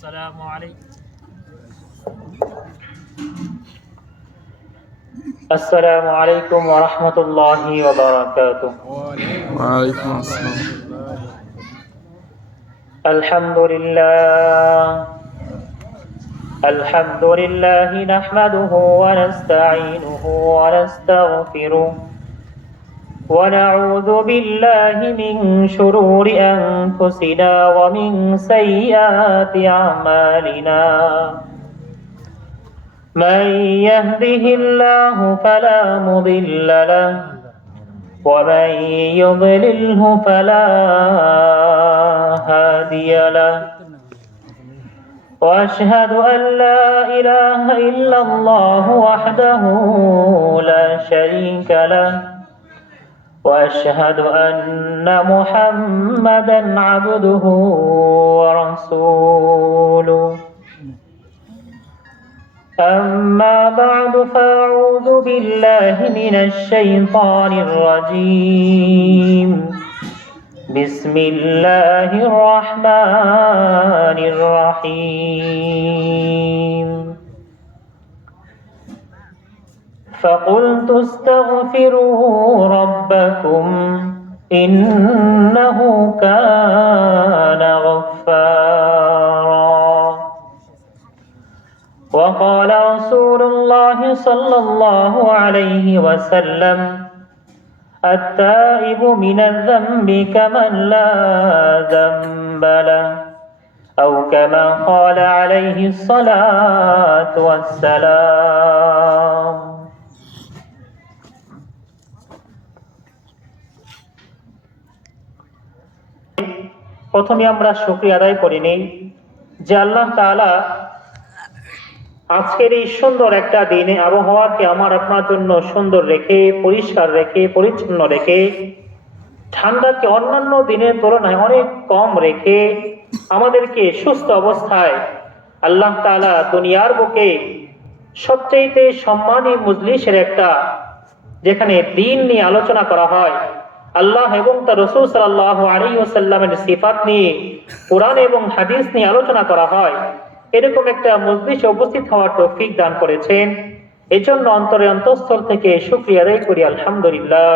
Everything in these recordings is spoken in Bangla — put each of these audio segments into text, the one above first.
السلام عليكم السلام عليكم ورحمة الله وبركاته. وعليكم السلام. الحمد لله نحمده ونستعينه ونستغفره ونعوذ بالله من شرور أنفسنا ومن سيئات أعمالنا. من يهده الله فلا مضل له ومن يضلله فلا هادي له. وأشهد أن لا إله إلا الله وحده لا شريك له وأشهد أن محمدا عبده ورسوله. أما بعد فأعوذ بالله من الشيطان الرجيم. بسم الله الرحمن الرحيم. فقلت استغفروا ربكم إنه كان غفارا. وقال رسول الله صلى الله عليه وسلم: التائب من الذنب كمن لا ذنب له، أو كما قال عليه الصلاة والسلام. প্রথমে আমরা শুকরিয়া আদায় করে নেই যে আল্লাহ তাআলা আজকের এই সুন্দর একটা দিনে আবহাওয়াকে আমার আপনার জন্য সুন্দর রেখে, পরিষ্কার রেখে, পরিচ্ছন্ন রেখে, ঠান্ডাকে অন্যান্য দিনের তুলনায় অনেক কম রেখে আমাদেরকে সুস্থ অবস্থায় আল্লাহ তাআলা দুনিয়ার বুকে সবচাইতে সম্মানী মজলিসের একটা, যেখানে দ্বীন নিয়ে আলোচনা করা হয়, আল্লাহ এবং তার রাসূল সাল্লাল্লাহু আলাইহি ওয়াসাল্লামের সিফাত নিয়ে, কোরআন এবং হাদিস নিয়ে আলোচনা করা হয়, এরকম একটা মজলিসে উপস্থিত হওয়ার তৌফিক দান করেছেন। এজন্য অন্তরে অন্তঃস্থল থেকে শুকরিয়া আদায় করি আলহামদুলিল্লাহ।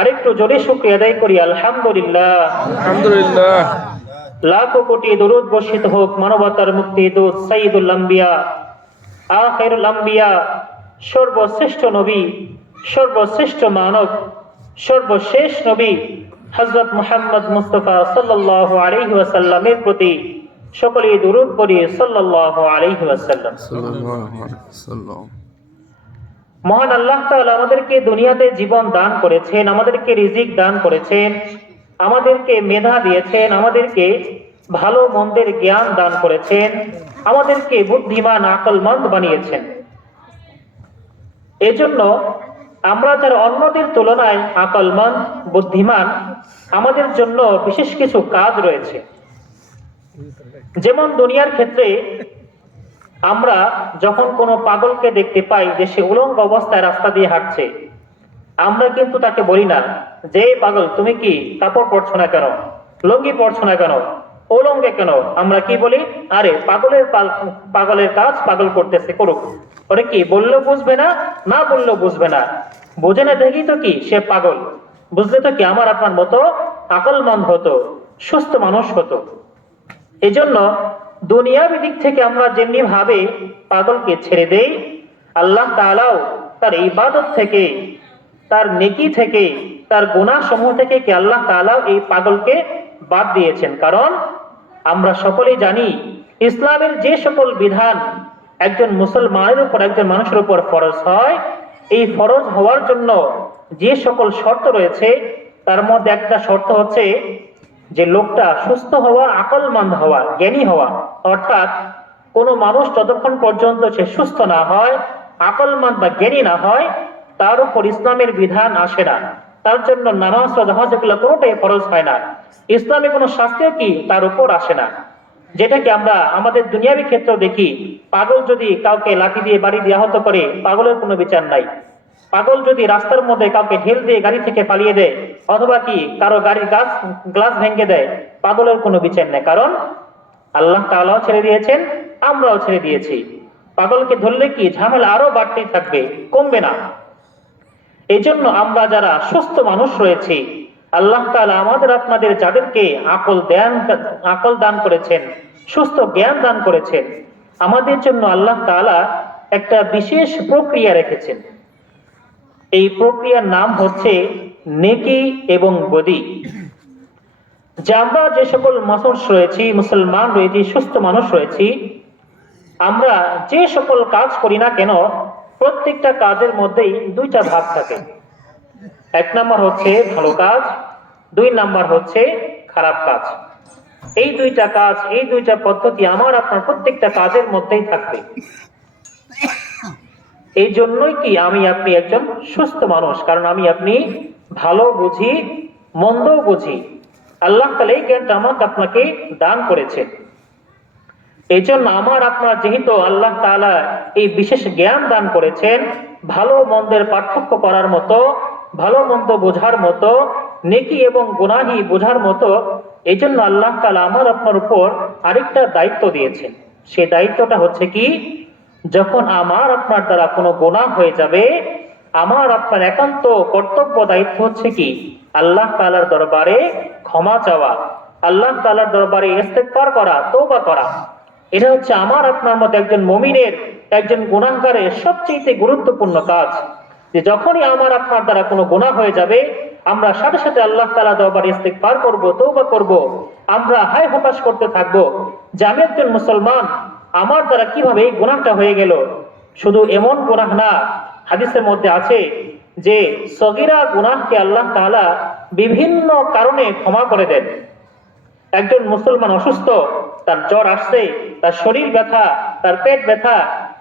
আরেকটু জোরে শুকরিয়া আদায় করি আলহামদুলিল্লাহ। আলহামদুলিল্লাহ। লাখো কোটি দরুদ বর্ষিত হোক মানবতার মুক্তি দূত সাইয়্যিদুল আম্বিয়া, আখিরুল আম্বিয়া, সর্বশ্রেষ্ঠ নবী, সর্বশ্রেষ্ঠ মানব, সর্বশেষ নবী হযরত মুহাম্মদ মুস্তাফা সাল্লাল্লাহু আলাইহি ওয়াসাল্লামের প্রতি সকলেই দুরূদ পড়ি সাল্লাল্লাহু আলাইহি ওয়াসাল্লাম। মহান আল্লাহ তাআলা আমাদেরকে দুনিয়াতে জীবন দান করেছেন, আমাদেরকে রিজিক দান করেছেন, আমাদেরকে মেধা দিয়েছেন, আমাদেরকে ভালো মন্দের জ্ঞান দান করেছেন, আমাদেরকে বুদ্ধিমান আকলমন্দ বানিয়েছেন। এজন্য আমরা যারা অন্যদের তুলনায় আকলমন্দ, বুদ্ধিমান, আমাদের জন্য বিশেষ কিছু কাজ রয়েছে। যেমন দুনিয়ার ক্ষেত্রে আমরা যখন কোনো পাগলকে দেখতে পাই যে সে উলঙ্গ অবস্থায় রাস্তা দিয়ে হাঁটছে, আমরা কিন্তু তাকে বলি না যে পাগল তুমি কি কাপড় পরছো না কেন, লুঙ্গি পরছো না কেন, উলঙ্গে কেন। আমরা কি বলি, আরে পাগলের কাজ পাগল করতেছে, করুক। ওরে কি বললেও বুঝবে না, না বললেও বুঝবে না, বোঝে না দেখি তো কি সে পাগল, বুঝলে তো কি আমার আপনার মতো আকলমন্দ হতো, সুস্থ মানুষ হতো। এই জন্য দুনিয়াবী দিক থেকে আমরা যেমনি ভাবে পাগলকে ছেড়ে দেই, আল্লাহ তাআলাও তার ইবাদত থেকে, তার নেকি থেকে, তার গুনাহ সমূহ থেকে কি আল্লাহ তাআলাও এই পাগলকে বাদ দিয়েছেন। কারণ আমরা সকলেই জানি ইসলামের যে সকল বিধান একজন মুসলমানের উপর, একজন মানুষের উপর ফরজ হয়, এই ফরজ হওয়ার জন্য যে সকল শর্ত রয়েছে তার মধ্যে একটা শর্ত হচ্ছে যে লোকটা সুস্থ হওয়া, আকলমন্দ হওয়া, জ্ঞানী হওয়া। অর্থাৎ কোনো মানুষ যতক্ষণ পর্যন্ত সে সুস্থ না হয়, আকলমন্দ বা জ্ঞানী না হয়, তার উপর ইসলামের বিধান আসে না। তার জন্য নামাজ রোজা এগুলো কোনোটাই ফরজ হয় না। ইসলামে কোনো শাস্তিও কি তার উপর আসে না। যেটাকে আমরা আমাদের দুনিয়াবী ক্ষেত্রেও দেখি, পাগল যদি কাউকে লাঠি দিয়ে বাড়ি দিয়ে আহত করে, পাগলের কোনো বিচার নাই। পাগল যদি রাস্তার মধ্যে কাউকে ঢেল দিয়ে গাড়ি থেকে পালিয়ে দেয়, অথবা কি কারো গাড়ির গ্লাস ভেঙে দেয়, পাগলের কোনো বিচার নেই। কারণ আল্লাহ তাআলাও ছেড়ে দিয়েছেন, আমরাও ছেড়ে দিয়েছি। পাগলকে ধরলে কি ঝামেলা আরো বাড়তেই থাকবে, কমবে না। এই জন্য আমরা যারা সুস্থ মানুষ রয়েছি, আল্লাহ তাআলা আমাদের আপনাদের যাদেরকে আকল দান করেছেন, সুস্থ জ্ঞান দান করেছেন, আমাদের জন্য আল্লাহ তাআলা একটা বিশেষ প্রক্রিয়া রেখেছেন। এই প্রক্রিয়ার নাম হচ্ছে নেকি এবং বদি। যে আমরা যে সকল মানুষ রয়েছি, মুসলমান রয়েছি, সুস্থ মানুষ রয়েছি, আমরা যে সকল কাজ করি না কেন, প্রত্যেকটা কাজের মধ্যেই দুইটা ভাগ থাকে। এক নাম্বার হচ্ছে ভালো কাজ, দুই নাম্বার হচ্ছে খারাপ কাজ। এই দুইটা কাজ, এই দুইটা পদ্ধতি আমার আপনার প্রত্যেকটা কাজের মধ্যেই থাকবে। এই জন্যই কি আমি আপনি একজন সুস্থ মানুষ, কারণ আমি আপনি ভালো বুঝি, মন্দও বুঝি। আল্লাহ তাআলা এই জ্ঞানটা আমাকে আপনাকে দান করেছেন। এই জন্য আমার আপনার যেহেতু আল্লাহ তাআলা এই বিশেষ জ্ঞান দান করেছেন, ভালো মন্দের পার্থক্য করার মতো, ভালো মন্দ বোঝার মতো, নেকি এবং গুনাহি বোঝার মতো, এই জন্য আল্লাহ তাআলা আমার আপনার উপর আরেকটা দায়িত্ব দিয়েছেন। সেই দায়িত্বটা হচ্ছে কি, যখন আমার আপনার দ্বারা কোনো গুনাহ হয়ে যাবে, আমার আপনার একান্ত কর্তব্য দায়িত্ব হচ্ছে কি, আল্লাহ তাআলার দরবারে ক্ষমা চাওয়া, আল্লাহ তাআলার দরবারে ইস্তেগফার করা, তওবা করা। এটা হচ্ছে আমার আপনার মতো একজন মুমিনের, একজন গুনাহগারের সবচেয়ে গুরুত্বপূর্ণ কাজ। যে যখনই আমার আপনার দ্বারা কোনো গুনাহ হয়ে যাবে, আমরা সাথে সাথে আল্লাহ তাআলার দরবারে ইস্তেগফার করব, তওবা করব। আমরা হায় হতাশ করতে থাকবো যে আমি একজন মুসলমান, আমার দ্বারা কিভাবে এই গুনাহটা হয়ে গেল। শুধু এমন গুনাহ না, হাদিসের মধ্যে আছে যে সগীরা গুনাহকে আল্লাহ তাআলা বিভিন্ন কারণে ক্ষমা করে দেন। একজন মুসলমান অসুস্থ, তার জ্বর আসছে, তার শরীর ব্যথা, তার পেট ব্যথা,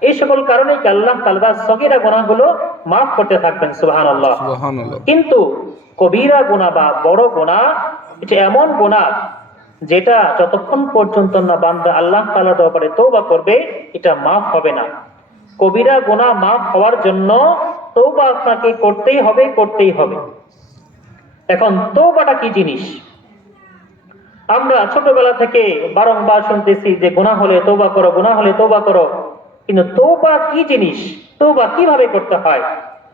এই সকল কারণে কি আল্লাহ তাআলা সগীরা গুনাহগুলো মাফ করতে থাকবেন, সুবহানাল্লাহ। সুবহানাল্লাহ। কিন্তু কবিরা গুনাহ বা বড় গুনাহ, এটা এমন গুনাহ যেটা যতক্ষণ পর্যন্ত না বান্দা আল্লাহ তাআলার দরবারে তওবা করবে, এটা মাফ হবে না। কবিরা গুনাহ মাফ হওয়ার জন্য তওবা আপনাকে করতেই হবে, করতেই হবে। এখন তওবাটা কি জিনিস? আমরা ছোটবেলা থেকে বারংবার শুনতেছি যে গুনাহ হলে তওবা করো, গুনাহ হলে তওবা করো। কিন্তু তওবা কি জিনিস, তওবা কিভাবে করতে হয়,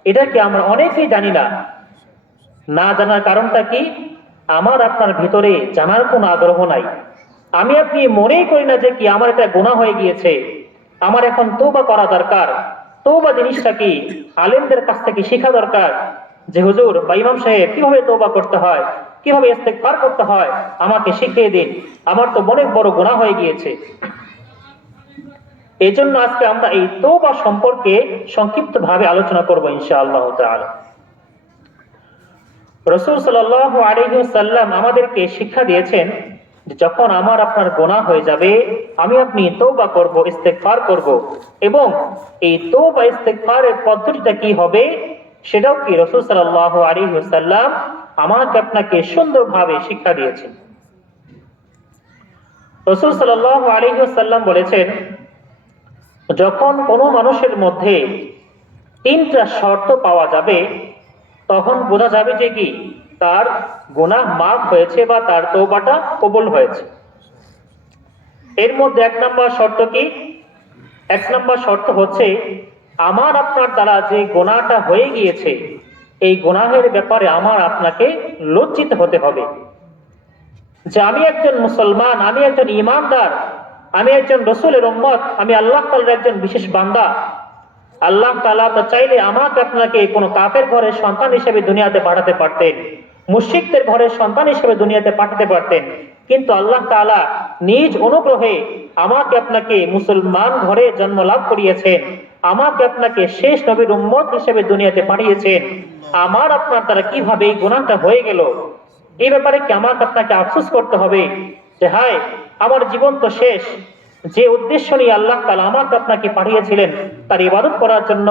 এটা কি আমরা অনেকেই জানি না। না জানার কারণটা কি, আমার আপনার ভিতরে জানার কোনো আগ্রহ নাই। আমি আপনি মনেই করি না যে কি আমার এটা গুনাহ হয়ে গিয়েছে, আমার এখন তওবা করা দরকার। তওবা জিনিসটা কি আলেমদের কাছ থেকে শেখা দরকার, যে হুজুর বা ইমাম সাহেব কিভাবে তওবা করতে হয়, কিভাবে ইস্তেগফার করতে হয়, আমাকে শিখিয়ে দিন, আমার তো অনেক বড় গুনাহ হয়ে গিয়েছে। এই জন্য আজকে আমরা এই তওবা সম্পর্কে সংক্ষিপ্ত ভাবে আলোচনা করব ইনশাআল্লাহ তাআলা। রাসূল সাল্লাল্লাহু আলাইহি ওয়াসাল্লাম আমাদেরকে শিক্ষা দিয়েছেন যে যখন আমার আপনার গুনাহ হয়ে যাবে, আমি আপনি তওবা করব, ইস্তেগফার করব। এবং এই তওবা ইস্তেগফারের পদ্ধতিটা কি হবে, সেটাও কি রাসূল সাল্লাল্লাহু আলাইহি ওয়াসাল্লাম আমাকে আপনাকে সুন্দরভাবে শিক্ষা দিয়েছেন। রাসূল সাল্লাল্লাহু আলাইহি ওয়াসাল্লাম বলেছেন, যখন কোনো মানুষের মধ্যে তিনটা শর্ত পাওয়া যাবে, তখন বোঝা যাবে যে কি তার গুনাহ মাফ হয়েছে বা তার তওবাটা কবুল হয়েছে। এর মধ্যে এক নম্বর শর্ত কি? এক নম্বর শর্ত হচ্ছে আমার আপনার দ্বারা যে গুনাহটা হয়ে গিয়েছে, এই গুনাহের ব্যাপারে আমার আপনাকে লজ্জিত হতে হবে। যে আমি একজন মুসলমান, আমি একজন ঈমানদার, আমি একজন রাসূলের উম্মত, আমি আল্লাহ তাআলার একজন বিশেষ বান্দা। আল্লাহ তাআলা তো চাইলে আমাকে আপনাকে কোনো কাফের ঘরের সন্তান হিসেবে দুনিয়াতে পাঠাতে পারতেন, মুশরিকদের ঘরের সন্তান হিসেবে দুনিয়াতে পাঠাতে পারতেন। কিন্তু আল্লাহ তাআলা নিজ অনুগ্রহে আমাকে আপনাকে মুসলমান ঘরে জন্ম লাভ করিয়েছেন, আমাকে আপনাকে শেষ নবীর উম্মত হিসেবে দুনিয়াতে পাঠিয়েছেন। আমার আপনার দ্বারা কিভাবে এই গুনাহটা হয়ে গেল, এই ব্যাপারে কি আমাকে আপনাকে আফসোস করতে হবে যে হায় আমার জীবন তো শেষ। যে উদ্দেশ্য নিয়ে আল্লাহ তাআলা আমাকে আপনাকে পাঠিয়েছিলেন তার ইবাদত করার জন্য,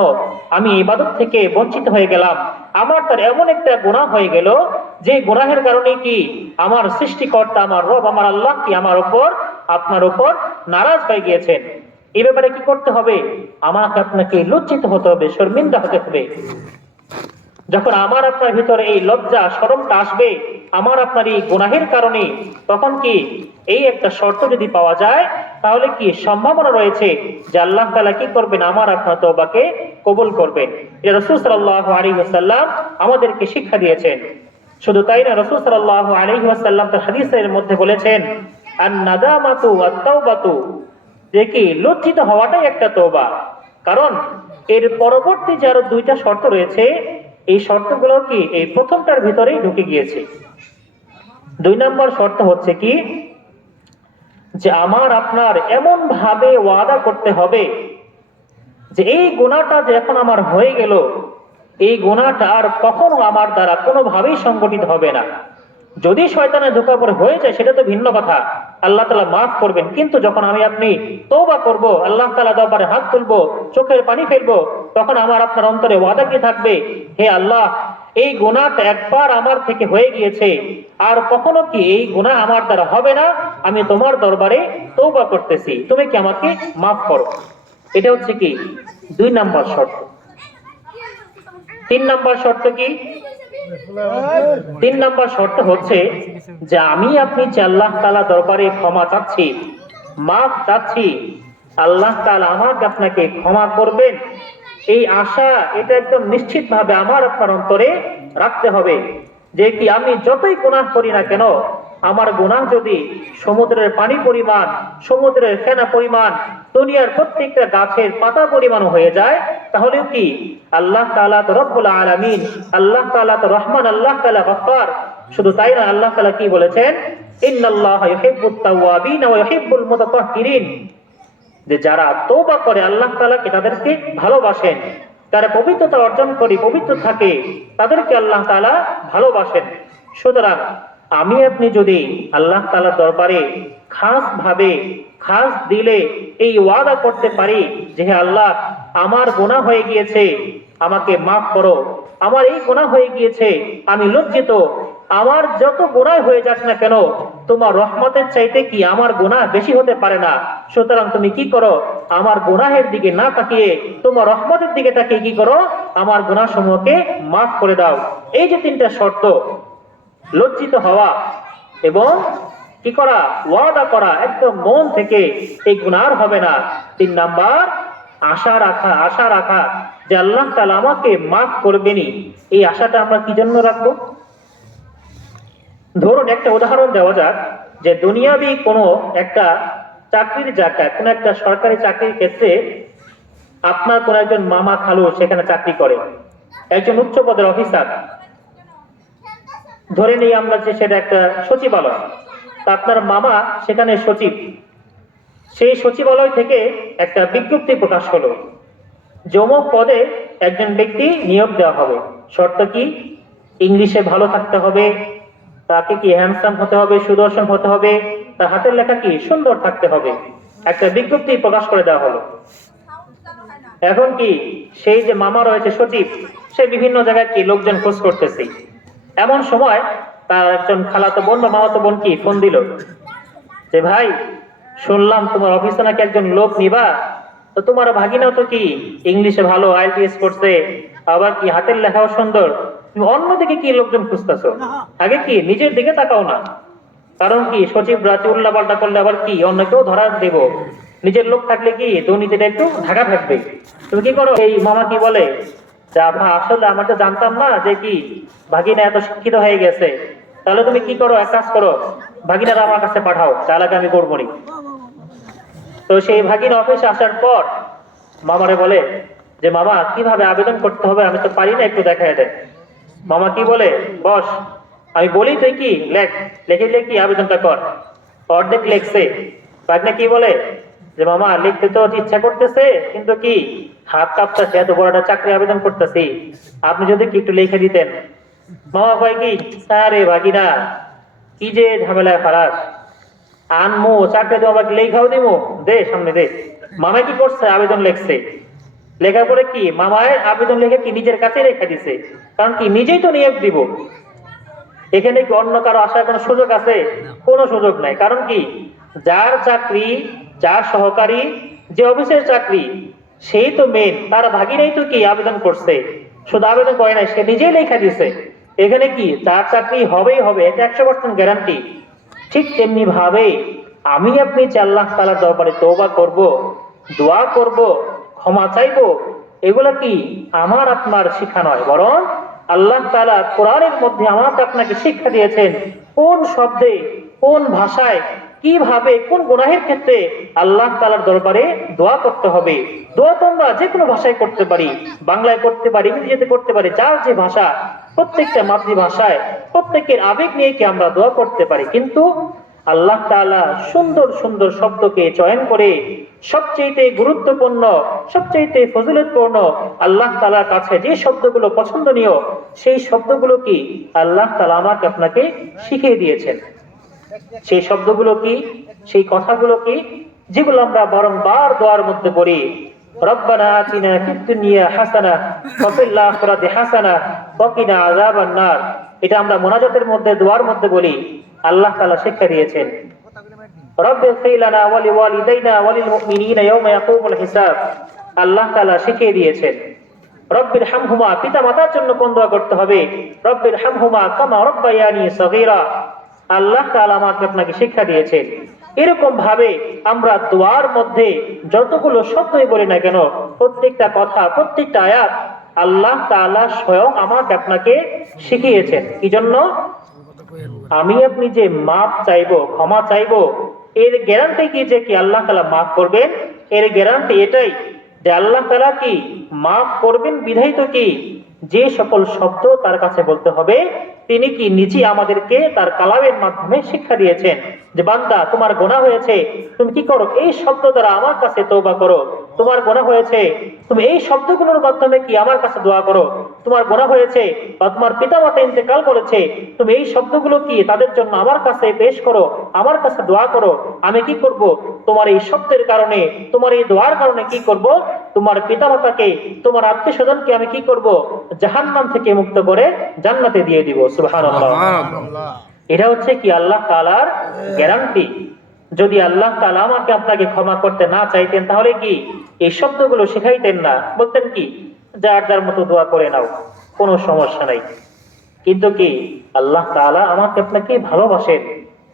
আমি ইবাদত থেকে বঞ্চিত হয়ে গেলাম। আমার তার এমন একটা গুনাহ হয়ে গেল যে গুনাহের কারণে কি আমার সৃষ্টিকর্তা, আমার রব, আমার আল্লাহ কি আমার উপর, আপনার উপর নারাজ হয়ে গিয়েছেন। এই ব্যাপারে কি করতে হবে? আমাকে আপনাকে লজ্জিত হতে হবে, শর্মিন্দা হতে হবে। যখন আমার আপনার ভিতরে এই লজ্জা শরমটা আসবে আমার আপনার এই গুনাহের কারণে, তখন কি এই একটা শর্ত যদি পাওয়া যায় তাহলে কি সম্ভাবনা রয়েছে যে আল্লাহ তাআলা কি করবেন, আমার আপনার তওবাকে কবুল করবেন। এটা রাসূল সাল্লাল্লাহু আলাইহি ওয়াসাল্লাম আমাদেরকে শিক্ষা দিয়েছেন। শুধু তাই না, রাসূল সাল্লাল্লাহু আলাইহি ওয়াসাল্লাম তার হাদিসের মধ্যে বলেছেন, আন নাদামাতু ওয়াত তাওবাতু, যে কি লজ্জিত হওয়াটাই একটা তওবা। কারণ এর পরবর্তী যে আরো দুইটা শর্ত রয়েছে, এই শর্তগুলো কি এই প্রথমটার ভিতরেই ঢুকে গিয়েছে। 2 নম্বর শর্ত হচ্ছে কি, যে আমার আপনার এমন ভাবে ওয়াদা করতে হবে যে এই গুনাহটা যে এখন আমার হয়ে গেল, এই গুনাহটা আর কখনো আমার দ্বারা কোনোভাবেই সংগঠিত হবে না। যদি শয়তানের ধোঁকা পড়ে হয়ে যায় সেটা তো ভিন্ন কথা, আল্লাহ তাআলা মাফ করবেন। কিন্তু যখন আমি আপনি তওবা করব, আল্লাহ তাআলা দরবারে হাত তুলবো, চোখের পানি ফেলবো, তখন আমার আপনার অন্তরে ওয়াদা কি থাকবে, হে আল্লাহ, এই গুনাহটা একবার আমার থেকে হয়ে গিয়েছে, আর কখনো কি এই গুনাহ আমার দ্বারা হবে না। আমি তোমার দরবারে তওবা করতেছি, তুমি কি আমাকে মাফ করো। এটা হচ্ছে কি 2 নম্বর শর্ত। 3 নম্বর শর্ত কি? 3 নম্বর শর্ত হচ্ছে যে আমি আপনি যে আল্লাহ তাআলা দরবারে ক্ষমা চাচ্ছি, মাফ চাচ্ছি, আল্লাহ তাআলা আমাকে আপনাকে ক্ষমা করবেন, এই আশা এটা একদম নিশ্চিত ভাবে আমার আপনার অন্তরে রাখতে হবে। যে কি আমি যতই গুনাহ করি না কেন, আমার গুনাহ যদি সমুদ্রের পানি পরিমাণ, সমুদ্রের ফেনা পরিমাণ, দুনিয়ার প্রত্যেকটা গাছের পাতা পরিমাণ হয়ে যায়, তাহলেও কি আল্লাহ তাআলা তো রব্বুল আলামিন, আল্লাহ তাআলা তো রহমান, আল্লাহ তাআলা গফফার। শুধু তাই না, আল্লাহ তাআলা কি বলেছেন, ইন্নাল্লাহা ইউহিব্বুত তাওয়াবিন ওয়া ইউহিব্বুল মুতাতাহহিরিন, যে যারা তওবা করে আল্লাহ তাআলা কি তাদেরকে ভালোবাসেন, যারা পবিত্রতা অর্জন করে পবিত্র থাকে তাদেরকে আল্লাহ তাআলা ভালোবাসেন। সুতরাং আমি আপনি যদি আল্লাহ তাআলার দরবারে খাস ভাবে, খাস দিলে এই ওয়াদা করতে পারি যে হে আল্লাহ, আমার গুনাহ হয়ে গিয়েছে, আমাকে মাফ করো, আমার এই গুনাহ হয়ে গিয়েছে, আমি লজ্জিত, আমার যত গুনাহ হয়ে যাক না কেন, তোমার রহমতের চাইতে কি আমার গুনাহ বেশি হতে পারে না। সুতরাং তুমি কি করো, আমার গুনাহের দিকে না তাকিয়ে তোমার রহমতের দিকে তাকিয়ে কি করো, আমার গুনাহ সমূহকে মাফ করে দাও। এই যে 3টা শর্ত, লজ্জিত হওয়া এবং কি করা, ওয়াদা করা একদম মন থেকে এই গুনাহ হবে না। 3 নাম্বার আশা রাখা, আশা রাখা যে আল্লাহ তাআলা আমাকে মাফ করবেনই। এই আশাটা আমরা কি জন্য রাখবো? ধরুন একটা উদাহরণ দেওয়া যাক, যে দুনিয়াবি কোনো একটা চাকরির জায়গায়, কোনো একটা সরকারি চাকরির ক্ষেত্রে আপনার কোন একজন মামা খালু সেখানে চাকরি করে, একজন উচ্চ পদের অফিসার। ধরে নিই আমরা যে সেটা একটা সচিবালয়, তা আপনার মামা সেখানে সচিব। সেই সচিবালয় থেকে একটা বিজ্ঞপ্তি প্রকাশ হলো, যমক পদে একজন ব্যক্তি নিয়োগ দেওয়া হবে। শর্ত কি, ইংলিশে ভালো থাকতে হবে, তাকে কি হ্যান্ডসাম হতে হবে, সুদর্শন হতে হবে, তার হাতের লেখা কি সুন্দর থাকতে হবে। একটা বিজ্ঞপ্তি প্রকাশ করে দেওয়া হলো। এখন কি সেই যে মামা রয়েছে সচিব, সে বিভিন্ন জায়গায় কি লোকজন খোঁজ করতেছে। এমন সময় তার একজন খালাতো বোন বা মামাতো বোন কি ফোন দিল যে ভাই, শুনলাম তোমার অফিসে নাকি একজন লোক নিবা, তো তোমার ভাগিনাও তো কি ইংলিশে ভালো, IELTS করছে, আবার কি হাতের লেখাও সুন্দর, তুমি অন্যদিকে কি লোকজন খুঁজতেছো? আগে কি নিজের দিকে তাকাও না। কারণ কি সচিব রাতে উল্লা পাল্টা করলে আবার কি অন্য কেউ ধরা দেব, নিজের লোক থাকলে কি দুর্নীতিটা একটু ঢাকা থাকবে। তুমি কি করো, এই মামা কি বলে যে আসলে আমরা তো জানতাম না যে কি ভাগিনা এত শিক্ষিত হয়ে গেছে, তাহলে তুমি কি করো, এক কাজ করো, ভাগিনারা আমার কাছে পাঠাও, চালাকে আমি করবো নি। তো সেই ভাগিনা অফিসে আসার পর মামারে বলে যে মামা কিভাবে আবেদন করতে হবে, আমি তো পারি না, একটু দেখায় দেন। মামা কি বলে, বস আমি বলি তুই কি লেখ, লিখে কি আবেদনটা কর। অর্ধেক লেখছে। ভাগনা কি বলে যে মামা লিখতে তো ইচ্ছা করতেছে, কিন্তু কি হাত কাঁপতেছে, এত বড় একটা চাকরি আবেদন করতেছি, আপনি যদি কি একটু লিখে দিতেন। মামা কয় কি, স্যার ভাগিনা কি যে ঝামেলায় ফারাস, আনমো চাকরি তো আমাকে লেখাও দিমো, দে সামনে দে। মামা কি করছে, আবেদন লিখছে। লেখার পরে কি মামায় আবেদন লিখে কি নিজের কাছে রেখে দিছে, কারণ কি নিজেই তো নিয়োগ দিব। এখানে কি অন্য কারো আসার কোনো সুযোগ আছে? কোনো সুযোগ নাই। কারণ কি যার চাকরি, যার সহকারী, যে অফিসের চাকরি, সেই তো মেন, তার ভাগিনাই তো কি আবেদন করছে। শুধু আবেদন করে নাই, সে নিজেই লেখা দিছে। এখানে কি তার চাকরি হবেই হবে, এটা 100% গ্যারান্টি। ঠিক তেমনি ভাবে আমি আপনি যে আল্লাহ তাআলার দরবারে তওবা করব, দোয়া করব, ক্ষমা চাইবো, এগুলা কি আমার আপনার শিক্ষা নয়, বরং আল্লাহ তাআলা কোরআনের মধ্যে আমাকে আপনাকে শিক্ষা দিয়েছেন কোন শব্দে, কোন ভাষায়, কিভাবে, কোন গুনাহের ক্ষেত্রে আল্লাহ তাআলার দরবারে দোয়া করতে হবে। দোয়া তো আমরা যে কোনো ভাষায় করতে পারি, বাংলায় করতে পারি, ইংরেজিতে করতে পারি, যার যে ভাষা, প্রত্যেকটা মাতৃভাষায় প্রত্যেকের আবেগ নিয়ে কি আমরা দোয়া করতে পারি। কিন্তু আল্লাহ তাআলা সুন্দর সুন্দর শব্দকে চয়ন করে সবচেয়ে গুরুত্বপূর্ণ, সবচেয়ে ফজিলতপূর্ণ, আল্লাহ তাআলার কাছে যে শব্দগুলো পছন্দনীয়, সেই শব্দগুলো কি আল্লাহ তাআলা আমাকে আপনাকে শিখিয়ে দিয়েছেন। সেই শব্দগুলো কি, সেই কথাগুলো কি, যেগুলো আমরা বারংবার দোয়ার মধ্যে পড়ি। রব্বানা আতিনা ফিদ দুনিয়া হাসানাহ ওয়া ফিল আখিরাতি হাসানাহ ওয়া কিনা আযাবান নার। এটা আমরা মুনাজাতের মধ্যে, দোয়ার মধ্যে বলি। আল্লাহ তাআলা শিক্ষা দিয়েছেন রব্বিগফির লানা ওয়া লিওয়ালিদাইনা ওয়া লিল মুমিনিনা ইয়াওমা ইয়াকুমুল হিসাব। আল্লাহ তাআলা শিখিয়ে দিয়েছেন রব্বির হামহুমা, পিতা মাতার জন্য কোন দোয়া করতে হবে, রব্বির হামহুমা কামা রাব্বায়ানি সগীরা। আল্লাহ তাআলা আমাকে আপনাকে শিক্ষা দিয়েছেন। এরকম ভাবে আমরা দোয়ার মধ্যে যতগুলো শব্দই বলি না কেন, প্রত্যেকটা কথা, প্রত্যেকটা আয়াত আল্লাহ তাআলা স্বয়ং আমাকে আপনাকে শিখিয়েছেন। কি জন্য? আমি আপনি যে মাফ চাইবো, ক্ষমা চাইবো, এর গ্যারান্টি কি যে কি আল্লাহ তাআলা মাফ করবেন? এর গ্যারান্টি এটাই যে আল্লাহ তাআলা কি মাফ করবেন বিধায়িত কি যে সকল শব্দ তার কাছে বলতে হবে, তিনি কি নিজে আমাদেরকে তার কালামের মাধ্যমে শিক্ষা দিয়েছেন যে বান্দা তোমার গুনাহ হয়েছে, তুমি কি করো, এই শব্দ দ্বারা আমার কাছে তওবা করো। তোমার গুনাহ হয়েছে, তুমি এই শব্দগুলোর মাধ্যমে কি আমার কাছে দোয়া করো। তোমার গুনাহ হয়েছে বা তোমার পিতামাতা ইন্তেকাল করেছে, তুমি এই শব্দগুলো কি তাদের জন্য আমার কাছে পেশ করো, আমার কাছে দোয়া করো। আমি কি করব? তোমার এই শব্দের কারণে, তোমার এই দোয়ার কারণে কি করব? তোমার পিতামাতাকে, তোমার আত্মীয় স্বজনকে আমি কি করব? জাহান্নাম থেকে মুক্ত করে জান্নাতে দিয়ে দিব। সুবহানাল্লাহ। এটা হচ্ছে কি আল্লাহ তাআলার গ্যারান্টি। যদি আল্লাহ তাআলা আমাকে আপনাকে ক্ষমা করতে না চাইতেন, তাহলে কি এই শব্দগুলো শিখাইতেন না, বলতেন কি যার যার মতো দোয়া করে নাও, কোনো সমস্যা নাই। কিন্তু কি আল্লাহ তাআলা আমাকে আপনাকে ভালোবাসেন,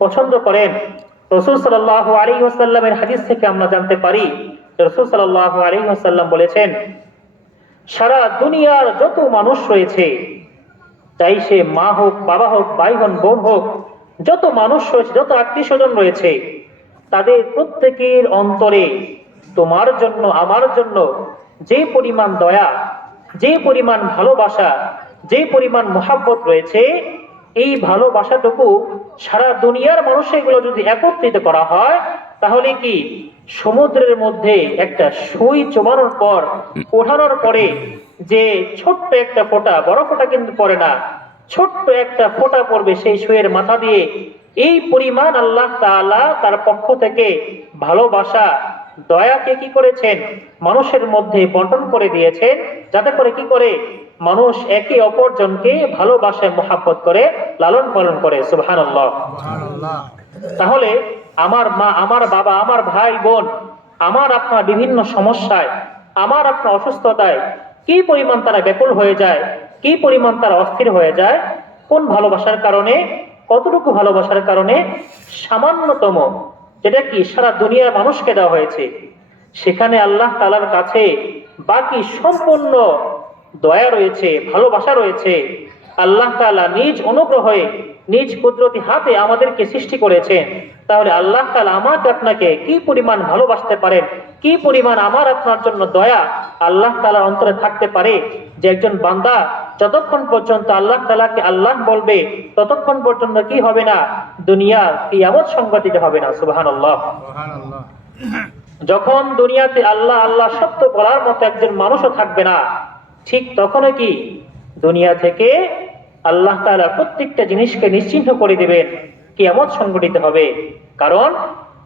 পছন্দ করেন। রাসূল সাল্লাল্লাহু আলাইহি ওয়াসাল্লামের হাদিস থেকে আমরা জানতে পারি, রাসূল সাল্লাল্লাহু আলাইহি ওয়াসাল্লাম বলেছেন, সারা দুনিয়ার যত মানুষ রয়েছে, চাই সে মা হোক, বাবা হোক, ভাই বোন, বোন হোক, যত মানুষ রয়েছে, যত আত্মীয় স্বজন রয়েছে, তাদের প্রত্যেকের অন্তরে তোমার জন্য, আমার জন্য যে পরিমাণ দয়া, যে পরিমাণ ভালোবাসা, যে পরিমাণ মহাব্বত রয়েছে, এই ভালোবাসাটুকু সারা দুনিয়ার মানুষ এগুলো যদি একত্রিত করা হয়, তাহলে কি সমুদ্রের মধ্যে একটা সুই জমানোর পর, ওঠানোর পরে যে ছোট্ট একটা ফোঁটা, বড় ফোঁটা কিন্তু পড়ে না, ছোট্ট একটা ফোঁটা পড়বে সেই সুইয়ের মাথা দিয়ে, এই পরিমাণ আল্লাহ তাআলা তার পক্ষ থেকে ভালোবাসা, দয়াকে কি করেছেন মানুষের মধ্যে বন্টন করে দিয়েছেন, যাতে করে কি করে মানুষ একে অপরজনকে ভালোবাসায় মহাব্বত করে, লালন পালন করে। সুবহানাল্লাহ। তাহলে আমার মা, আমার বাবা, আমার ভাই বোন, আমার আপনার বিভিন্ন সমস্যায়, আমার আপনার অসুস্থতায় কি পরিমাণ তারা ব্যাকুল হয়ে যায়, কি পরিমাণ তারা অস্থির হয়ে যায়, কোন ভালোবাসার কারণে, কতটুকু ভালোবাসার কারণে? সামান্যতম, যেটা কি সারা দুনিয়ার মানুষকে দেওয়া হয়েছে, সেখানে আল্লাহ তাআলার কাছে বাকি সম্পূর্ণ দয়া রয়েছে, ভালোবাসা রয়েছে। আল্লাহ তাআলা নিজ অনুগ্রহে, নিজ কুদরতি হাতে আমাদেরকে সৃষ্টি করেছেন। তাহলে আল্লাহ তাআলা আমাকে আপনাকে কি পরিমাণ ভালোবাসতে পারেন, কি পরিমাণ আমার আপনার জন্য দয়া আল্লাহ তাআলার অন্তরে থাকতে পারে, যে একজন বান্দা যতক্ষণ পর্যন্ত আল্লাহ তাআলাকে আল্লাহ বলবে, ততক্ষণ পর্যন্ত কি হবে না? দুনিয়ার কিয়ামত সংঘটিত হবে না। সুবহানাল্লাহ। যখন দুনিয়াতে আল্লাহ আল্লাহ শব্দ বলার মতো একজন মানুষও থাকবে না, ঠিক তখনই কি দুনিয়া থেকে আল্লাহ তাআলা প্রত্যেকটা জিনিসকে নিশ্চিহ্ন করে দিবেন, কিয়ামত সংঘটিত হবে। কারণ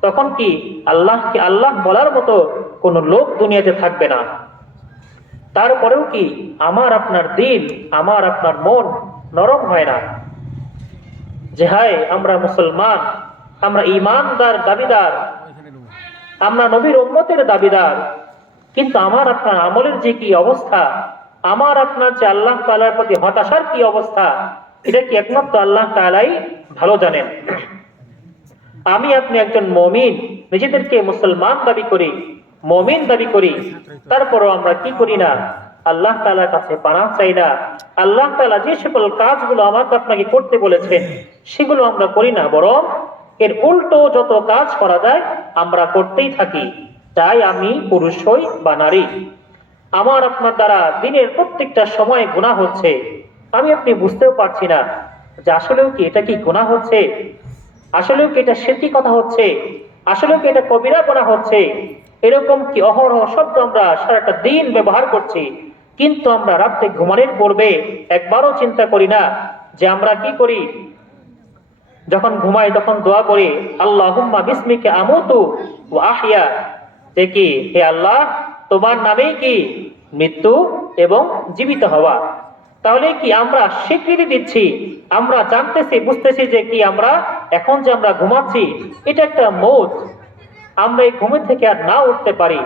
তখন কি আল্লাহকে আল্লাহ বলার মতো কোন লোক দুনিয়াতে থাকবে না। তারপরেও কি আমার আপনার দিল, আমার আপনার মন নরম হয় না যে হায় আমরা মুসলমান, আমরা ঈমানদার দাবিদার, আমরা নবীর উম্মতের দাবিদার, কিন্তু আমার আপনার আমলের যে কি অবস্থা, আমার আপনার যে আল্লাহ তাআলার প্রতি হতাশার কি অবস্থা, এটা কি একমাত্র আল্লাহ তাআলাই ভালো জানেন। আমি আপনি একজন মুমিন, নিজেদেরকে মুসলমান দাবি করি, মুমিন দাবি করি, তারপরও আমরা কি করি না, আল্লাহ তাআলার কাছে পানাহ চাই না। আল্লাহ তাআলা যে সকল কাজগুলো আমাকে আপনাকে করতে বলেছেন সেগুলো আমরা করি না, বরং এর উল্টো যত কাজ করা যায় আমরা করতেই থাকি, চাই আমি পুরুষ হই বা নারী। আমার আপনার দ্বারা দিনের প্রত্যেকটা সময় গুনাহ হচ্ছে, আমি আপনি বুঝতেও পারছি না যে আসলেও কি এটা কি গুনাহ হচ্ছে, আসলেও কি এটা শিরকি কথা হচ্ছে, আসলেও কি এটা কবিরা গুনাহ হচ্ছে। এরকম কি অহরহ শব্দ আমরা সারাটা দিন ব্যবহার করছি, কিন্তু আমরা রাতে ঘুমানোর পূর্বে একবারও চিন্তা করি না যে আমরা কি করি, যখন ঘুমাই তখন দোয়া করি আল্লাহুম্মা বিসমিকা আমুতু ওয়া আহইয়া, যে কি হে আল্লাহ তোমার নামেই কি মৃত্যু এবং জীবিত হওয়া। তাহলে কি আমরা স্বীকৃতি দিচ্ছি, আমরা জানতেছি বুঝতেছি যে কি আমরা এখন যে আমরা ঘুমাচ্ছি এটা একটা মৌত, আমরা এই ঘুমে থেকে আর না উঠতে পারি,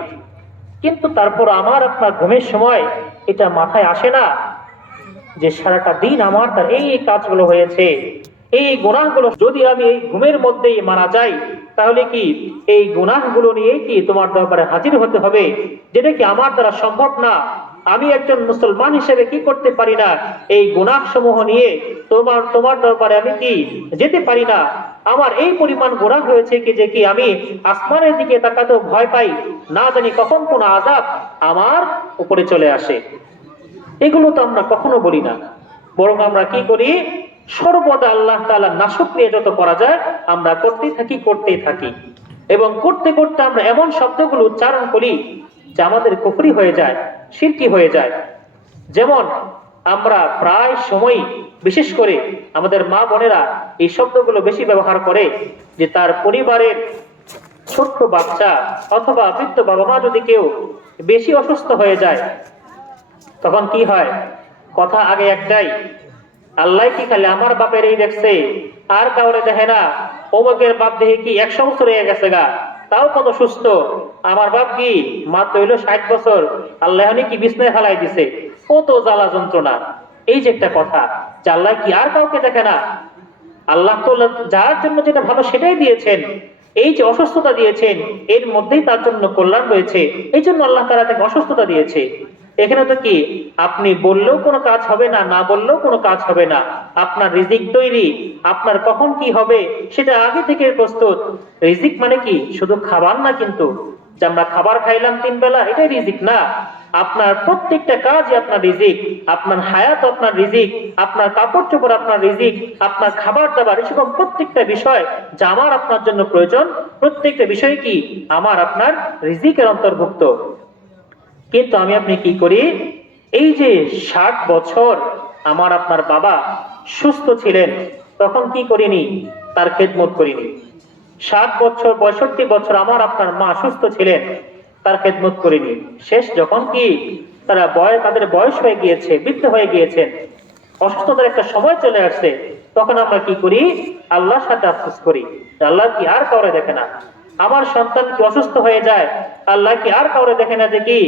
কিন্তু তারপর আমার আপনার ঘুমের সময় এটা মাথায় আসে না যে সারাটা দিন আমার তার এই কাজগুলো হয়েছে, এই গুনাহগুলো যদি আমি এই ঘুমের মধ্যেই মারা যাই তাহলে কি এই গুনাহগুলো নিয়ে কি তোমার দরবারে হাজির হতে হবে, যেটা কি আমার দ্বারা সম্ভব না। আমি একজন মুসলমান হিসেবে কি করতে পারি না, এই গুনাহ সমূহ নিয়ে তোমার দরবারে আমি কি যেতে পারি না। আমার এই পরিমাণ গুনাহ হয়েছে কি যে কি আমি আসমানের দিকে তাকাতেও ভয় পাই, না জানি কখন কোন আযাব আমার উপরে চলে আসে। এগুলো তো আমরা কখনো বলি না, বরং আমরা কি করি, সর্বদা আল্লাহ তাআলার নাশুকরিয়া যত করা যায় আমরা করতেই থাকি এবং করতে করতে আমরা এমন শব্দগুলো উচ্চারণ করি যা আমাদের কুফরি হয়ে যায়, শিরকি হয়ে যায়। যেমন আমরা প্রায় সময়, বিশেষ করে আমাদের মা বোনেরা এই শব্দগুলো বেশি ব্যবহার করে যে তার পরিবারের ছোট্ট বাচ্চা অথবা বৃদ্ধ বাবা মা যদি কেউ বেশি অসুস্থ হয়ে যায় তখন কি হয়, কথা আগে একটাই, আল্লাহ কি খালি আমার বাপের এই দেখছে আর কাউরে দেখে না, অমুকের বাপ দেখে কি 100 বছর হয়ে গেছে গা, তাও কত সুস্থ, আমার বাপ কি মাত্র হইলো 60 বছর, আল্লাহ কি বিছনায় ফেলাই দিছে, কত জ্বালা যন্ত্রণা। এই যে একটা কথা যে আল্লাহ কি আর কাউকে দেখে না, আল্লাহ তো যার জন্য যেটা ভালো সেটাই দিয়েছেন, এই যে অসুস্থতা দিয়েছেন এর মধ্যেই তার জন্য কল্যাণ রয়েছে, এই জন্য আল্লাহ তাআলা তাকে অসুস্থতা দিয়েছে। এখানে তো কি আপনি বললেও কোনো কাজ হবে না, না বললেও কোনো কাজ হবে না, আপনার রিজিক তৈরি, আপনার কখন কি হবে সেটা আগে থেকে প্রস্তুত। রিজিক মানে কি শুধু খাবার না, কিন্তু যে আমরা খাবার খাইলাম 3 বেলা এটাই রিজিক না, আপনার প্রত্যেকটা কাজই আপনার রিজিক, আপনার হায়াত আপনার রিজিক, আপনার কাপড় চোপড় আপনার রিজিক, আপনার খাবার দাবার, এসব প্রত্যেকটা বিষয় যা আমার আপনার জন্য প্রয়োজন, প্রত্যেকটা বিষয় কি আমার আপনার রিজিকের অন্তর্ভুক্ত। কিন্তু আমি আপনি কি করি, এই যে 60 বছর আমার আপনার বাবা সুস্থ ছিলেন তখন কি করিনি, তার খেদমত করিনি। 60 বছর 65 বছর আমার আপনার মা সুস্থ ছিলেন, তার খেদমত করিনি। শেষ যখন কি তাদের বয়স হয়ে গিয়েছে, বৃদ্ধ হয়ে গিয়েছেন, অসুস্থতার একটা সময় চলে আসছে, তখন আমরা কি করি, আল্লাহর সাথে আফসোস করি, আল্লাহ কি আর কাউরে দেখে না। আমার সন্তান কি অসুস্থ হয়ে যায়, আল্লাহ কি আর কাউরে দেখে না যে কি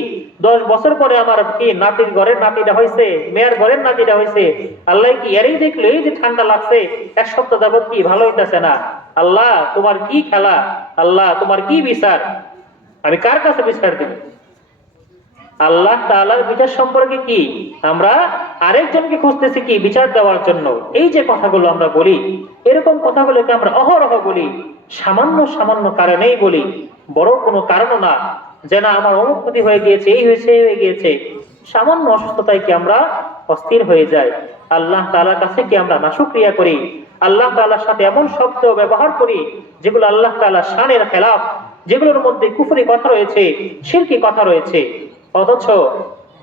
10 বছর পরে আমার কি নাতির ঘরের নাতিটা হয়েছে, মেয়ের ঘরের নাতিটা হয়েছে, আল্লাহ কি এরই দেখলো, এই যে ঠান্ডা লাগছে 1 সপ্তাহ যাবত কি ভালো হইতেছে না, আল্লাহ তোমার কি খেলা, আল্লাহ তোমার কি বিচার, আমি কার কাছে বিচার দিব। আল্লাহ তাআলার বিচার সম্পর্কে কি আমরা আরেকজনকে খুঁজতেছি কি বিচার দেওয়ার জন্য। এই যে কথাগুলো আমরা বলি, এরকম কথাগুলোকে আমরা অহরহ বলি, সামান্য সামান্য কারণেই বলি, বড় কোনো কারণ না যে না আমার অমুক ক্ষতি হয়ে গিয়েছে, এই হয়েছে হয়ে গিয়েছে, সামান্য অসুস্থতায় কি আমরা অস্থির হয়ে যাই, আল্লাহ তাআলার কাছে কি আমরা নাশুকরিয়া করি, আল্লাহ তাআলার সাথে এমন শব্দ ব্যবহার করি যেগুলো আল্লাহ তাআলার শানের খেলাফ, যেগুলোর মধ্যে কুফরি কথা রয়েছে, শিরকি কথা রয়েছে। অথচ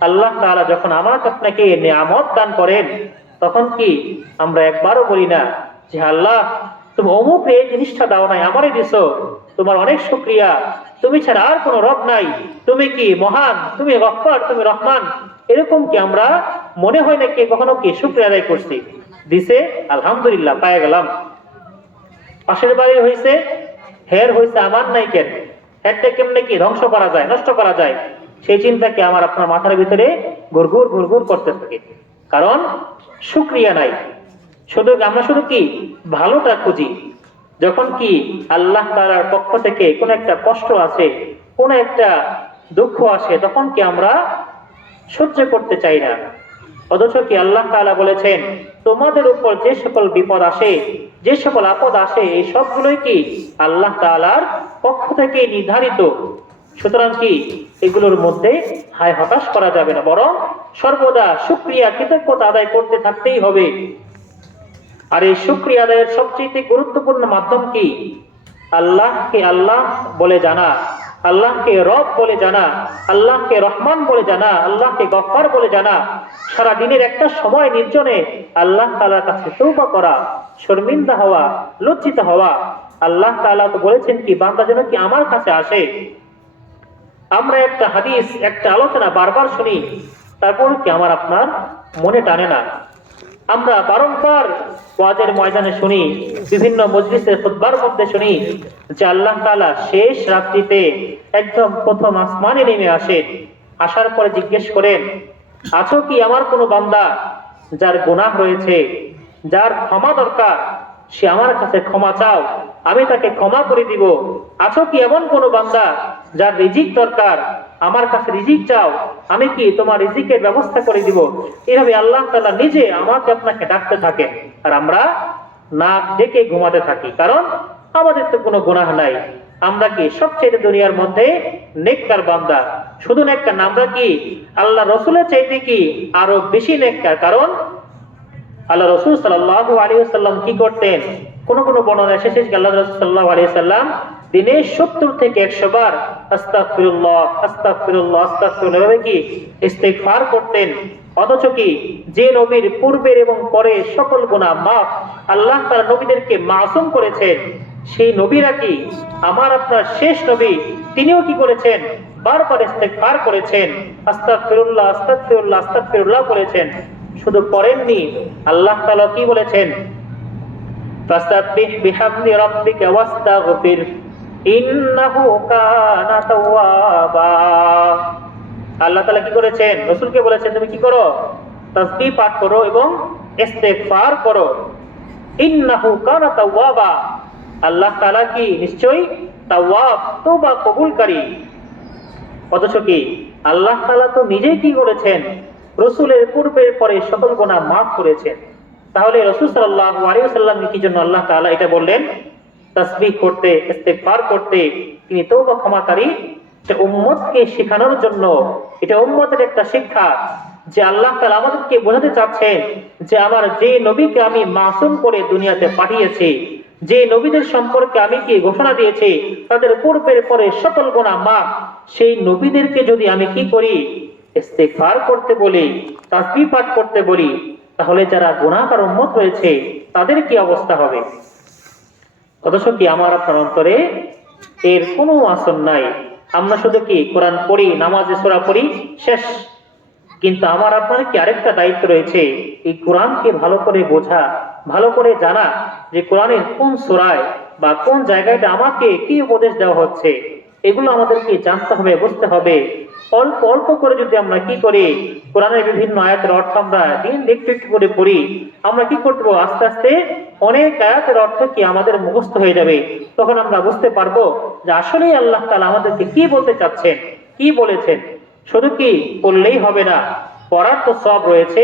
আল্লাহ তাআলা যখন আমাকে আপনাকে নিয়ামত দান করেন তখন কি আমরা একবারও বলি না যে আল্লাহ তুমি অমুক এই জিনিসটা দাও নাই, আমারই দিছো, তোমার অনেক শুকরিয়া, তুমি ছাড়া আর কোনো রব নাই, তুমি কি মহান, তুমি গফফার, তুমি রহমান। এরকম কি আমরা মনে হয় না কি কখনো কি শুকরিয়া আদায় করছি, দিছে আলহামদুলিল্লাহ পায়ে গেলাম, পাশের বাড়ি হয়েছে হের হয়েছে আমার নাই কেন, হেরটা কেমনে কি ধ্বংস করা যায়, নষ্ট করা যায়, সেই চিন্তা কি আমার আপনার মাথার ভিতরে গুড়গুড় গুড়গুড় করতে থাকে, কারণ শুকরিয়া নাই। আমরা শুধু কি ভালোটা খুঁজি, যখন কি আল্লাহ তাআলার পক্ষ থেকে কোন একটা কষ্ট আসে, কোন একটা দুঃখ আসে, তখন কি আমরা সহ্য করতে চাই না। অথচ কি আল্লাহ তাআলা বলেছেন, তোমাদের উপর যে সকল বিপদ আসে, যে সকল আপদ আসে, এই সবগুলোই কি আল্লাহ তাআলার পক্ষ থেকে নির্ধারিত। সুতরাং কি এগুলোর মধ্যে হায় হতাশ করা যাবে না, বরং সর্বদা শুকরিয়া কৃতজ্ঞতা আদায় করতে থাকতেই হবে। আর এই শুকরিয়া আদায়ের সবচেয়ে গুরুত্বপূর্ণ মাধ্যম কি? আল্লাহকে আল্লাহ বলে জানা, আল্লাহকে রব বলে জানা, আল্লাহকে রহমান বলে জানা, আল্লাহকে গফফার বলে জানা। সারা দিনের একটা সময় নির্জনে আল্লাহ তাআলার কাছে তওবা করা, শর্মিন্দা হওয়া, লজ্জিত হওয়া। আল্লাহ তাআলা তো বলেছেন কি, বান্দা যেন কি আমার কাছে আসে। আমরা একটা হাদিস, একটা আলোচনা বারবার শুনি, তারপর কি আমার আপনার মনে টানে না। আমরা বারংবার ওয়াজের ময়দানে শুনি, বিভিন্ন মজলিসের খুতবার মধ্যে শুনি যে আল্লাহ তাআলা শেষ রাত্রিতে একদম প্রথম আসমানে নেমে আসেন। আসার পরে জিজ্ঞেস করেন, আছো কি আমার কোনো বান্দা যার গুনাহ রয়েছে, যার ক্ষমা দরকার, সে আমার কাছে ক্ষমা চাও, আমি তাকে ক্ষমা করে দিব। আছো কি এমন কোনো বান্দা যার রিজিক দরকার, আমার কাছে রিজিক চাও, আমি কি তোমার রিজিকের ব্যবস্থা করে দিব। এভাবে আল্লাহ তাআলা নিজে আমাকে আপনাকে ডাকতে থাকেন, আর আমরা নাক ডেকে ঘুমাতে থাকি, কারণ আমাদের তো কোনো গুনাহ নাই। আমরা কি সবচেয়ে দুনিয়ার মধ্যে নেককার বান্দা। শুধু নেককার না, আমরা কি আল্লাহ রসুলের চাইতে কি আরো বেশি নেককার। কারণ আল্লাহ রাসূল সাল্লাল্লাহু আলাইহি ওয়াসাল্লাম কি করতেন? কোন কোন বর্ণনা এসেছে যে আল্লাহ রাসূল সাল্লাল্লাহু আলাইহি ওয়াসাল্লাম দিনে 70 থেকে 100 বার আস্তাগফিরুল্লাহ আস্তাগফিরুল্লাহ আস্তাগফিরুল্লাহ কি ইস্তিগফার করতেন। অথচ কি যে নবীর পূর্বের এবং পরে সকল গুনাহ মাফ আল্লাহ তাআলা নবীদেরকে মাসুম করেছেন, সেই নবীরা কি আমার আপনার শেষ নবী, তিনিও কি করেছেন? বারবার ইস্তিগফার করেছেন, আস্তাগফিরুল্লাহ আস্তাগফিরুল্লাহ আস্তাগফিরুল্লাহ করেছেন। শুধু পড়েননি, আল্লাহ তাআলা কি বলেছেন? ফাসাব্বিহ বিহামদি রাব্বিকা ওয়াস্তাগফির ইন্নাহু কানা তাওয়াবা। আল্লাহ তাআলা কি করেছেন? রাসূলকে বলেছেন তুমি কি করো? তাসবিহ পাঠ করো এবং ইস্তিগফার করো। ইন্নাহু কানা তাওয়াবা, আল্লাহ তাআলা কি নিশ্চয়ই তাওয়াব, তওবা কবুলকারী। অথচ কি আল্লাহ তাআলা তো নিজেই কি করেছেন? রাসূলের পূর্বের পরে সকল গুনাহ মাফ করেছেন। তাহলে রাসূল সাল্লাল্লাহু আলাইহি ওয়াসাল্লাম কি জন্য আল্লাহ তাআলা এটা বললেন? তাসবিহ করতে, ইস্তিগফার করতে, তিনি তওবা ক্ষমাকারী। এটা উম্মতকে শেখানোর জন্য, এটা উম্মতের একটা শিক্ষা যে আল্লাহ তাআলা আমাদেরকে বোঝাতে চাচ্ছেন যে আমার যে নবীকে আমি মাসুম করে দুনিয়াতে পাঠিয়েছি, যে নবীদের সম্পর্কে আমি কি ঘোষণা দিয়েছি তাদের পূর্বের পরে সকল গুনাহ মাফ, সেই নবীদেরকে যদি আমি কি করি? ইস্তিগফার করতে বলি, তাসবিহ পাঠ করতে বলি, তাহলে যারা গুনাহগার উম্মত রয়েছে তাদের কি অবস্থা হবে? অথচ কি আমার আপনার অন্তরে এর কোনো আসর নাই। আমরা শুধু কি কোরআন পড়ি, নামাজে সূরা পড়ি, শেষ। কিন্তু আমার আপনার কি আরেকটা দায়িত্ব রয়েছে, এই কোরআনকে ভালো করে বোঝা, ভালো করে জানা যে কোরআনের কোন সূরায় বা কোন জায়গাটা আমাকে কি উপদেশ দেওয়া হচ্ছে, এগুলো আমাদেরকে জানতে হবে, বুঝতে হবে। অল্প অল্প করে যদি আমরা কি করি, কোরআনের বিভিন্ন আয়াতের অর্থ আমরা দিন একটু একটু করে পড়ি, আমরা কি করবো? আস্তে আস্তে অনেক আয়াতের অর্থ কি আমাদের মুখস্থ হয়ে যাবে। তখন আমরা বুঝতে পারবো যে আসলেই আল্লাহ তাআলা আমাদেরকে কি বলতে চাচ্ছেন, কি বলেছেন। শুধু কি পড়লেই হবে না, পড়ার তো সব রয়েছে,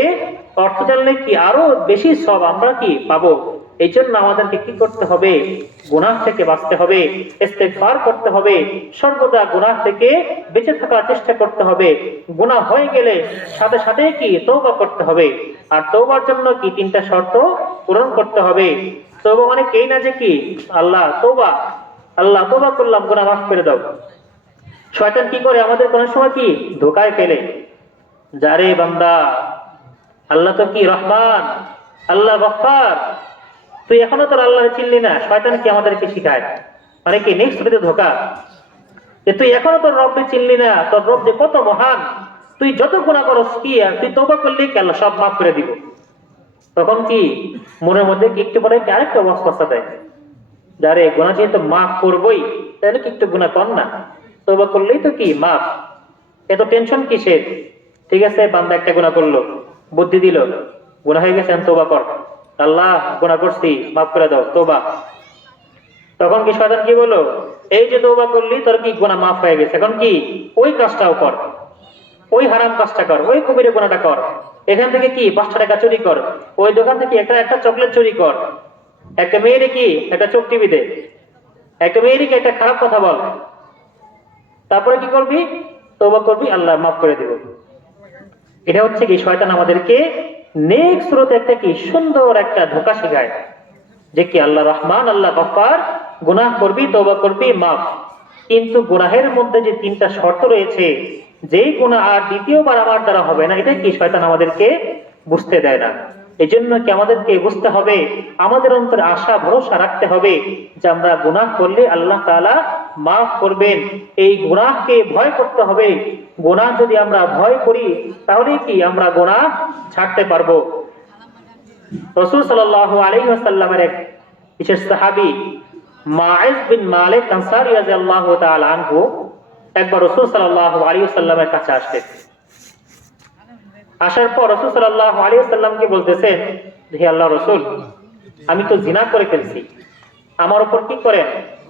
অর্থ জানলে কি আরো বেশি সব আমরা কি পাবো। এই জন্য আমাদেরকে কি করতে হবে? গুনাহ থেকে বাঁচতে হবে, ইস্তিগফার করতে হবে, সর্বদা গুনাহ থেকে বেঁচে থাকার চেষ্টা করতে হবে। গুনাহ হয়ে গেলে সাথে সাথে কি তওবা করতে হবে। আর তওবার জন্য কি 3টা শর্ত পূরণ করতে হবে। তওবা মানে এই না যে কি আল্লাহ তওবা, আল্লাহ তওবা করলাম, গুনাহ মাফ করে দাও। শয়তান কি করে? আমাদের কোন সময় কি ধোকায় ফেলে, যারে বান্দা আল্লাহ তো কি রহমান, আল্লাহ গফফার, তুই এখনো তোর আল্লাহ চিনলি না। শয়তান কি আমাদেরকে শিখায়, মানে কি নেক্সট ভিডিও ধোকা, যে তুই এখনো তোর রবকে চিনলি না, তোর রব যে কত মহান, তুই যত গুনাহ করস কি আর তুই তওবা করলি কি আল্লাহ সব মাফ করে দিব। তখন কি মনের মধ্যে কি একটু পরে কি আরেকটা ওয়াসওয়াসা দেয়, যারে গুনাহ যেহেতু মাফ করবই, তাহলে কি একটু গুনাহ কর না, তওবা করলেই তো কি মাফ, এত টেনশন কিসের? ঠিক আছে, বান্দা একটা গুনাহ করলো, বুদ্ধি দিল, গুনাহ হয়ে গেছে, তওবা কর, আল্লাহ গুনাহ করছি, মাফ করে দাও, তওবা। তখন কি শয়তান কি বললো, এই যে তওবা করলি, তোর কি গুনাহ মাফ হয়ে গেছে, এখন কি ওই কাজটাও কর, ওই হারাম কাজটা কর, ওই কবিরা গুনাহটা কর, এখান থেকে কি 5টা টাকা চুরি কর, ওই দোকান থেকে একটা চকলেট চুরি কর, একটা মেয়েরে কি একটা চোখ টিপি দে, একটা মেয়েরে কি একটা খারাপ কথা বল, তারপরে কি করবি, তওবা করবি, আল্লাহ মাফ করে দেবে। এটা হচ্ছে কি শয়তান আমাদেরকে নেক স্রোতে একটা কি সুন্দর একটা ধোঁকা শেখায় যে কি আল্লাহ রহমান, আল্লাহ গফফার, গুনাহ করবি, তওবা করবি, মাফ। কিন্তু গুনাহের মধ্যে যে 3টা শর্ত রয়েছে, যেই গুনাহ আর দ্বিতীয়বার আমার দ্বারা হবে না, এটা কি শয়তান আমাদেরকে বুঝতে দেয় না। এই জন্য কি আমাদেরকে বুঝতে হবে, আমাদের অন্তরে আশা ভরসা রাখতে হবে যে আমরা গুনাহ করলে আল্লাহ তাআলা মাফ করবেন। এই গুনাহকে ভয় করতে হবে। গুনাহ যদি আমরা ভয় করি, তাহলে কি আমরা গুনাহ ছাড়তে পারবো। রাসূল সাল্লাল্লাহু আলাইহি ওয়াসাল্লামের এক বিশেষ সাহাবী মাইজ বিন মালিক আনসারী রাদিয়াল্লাহু তাআলা আনহু একবার রাসূল সাল্লাল্লাহু আলাইহি ওয়াসাল্লামের কাছে আসলেন। আসার পর রাসূল সাল্লাল্লাহু আলাইহি ওয়াসাল্লামকে বলতেছেন, হে আল্লাহর রাসূল, আমি তো জিনা করে ফেলছি, আমার উপর কি করেন,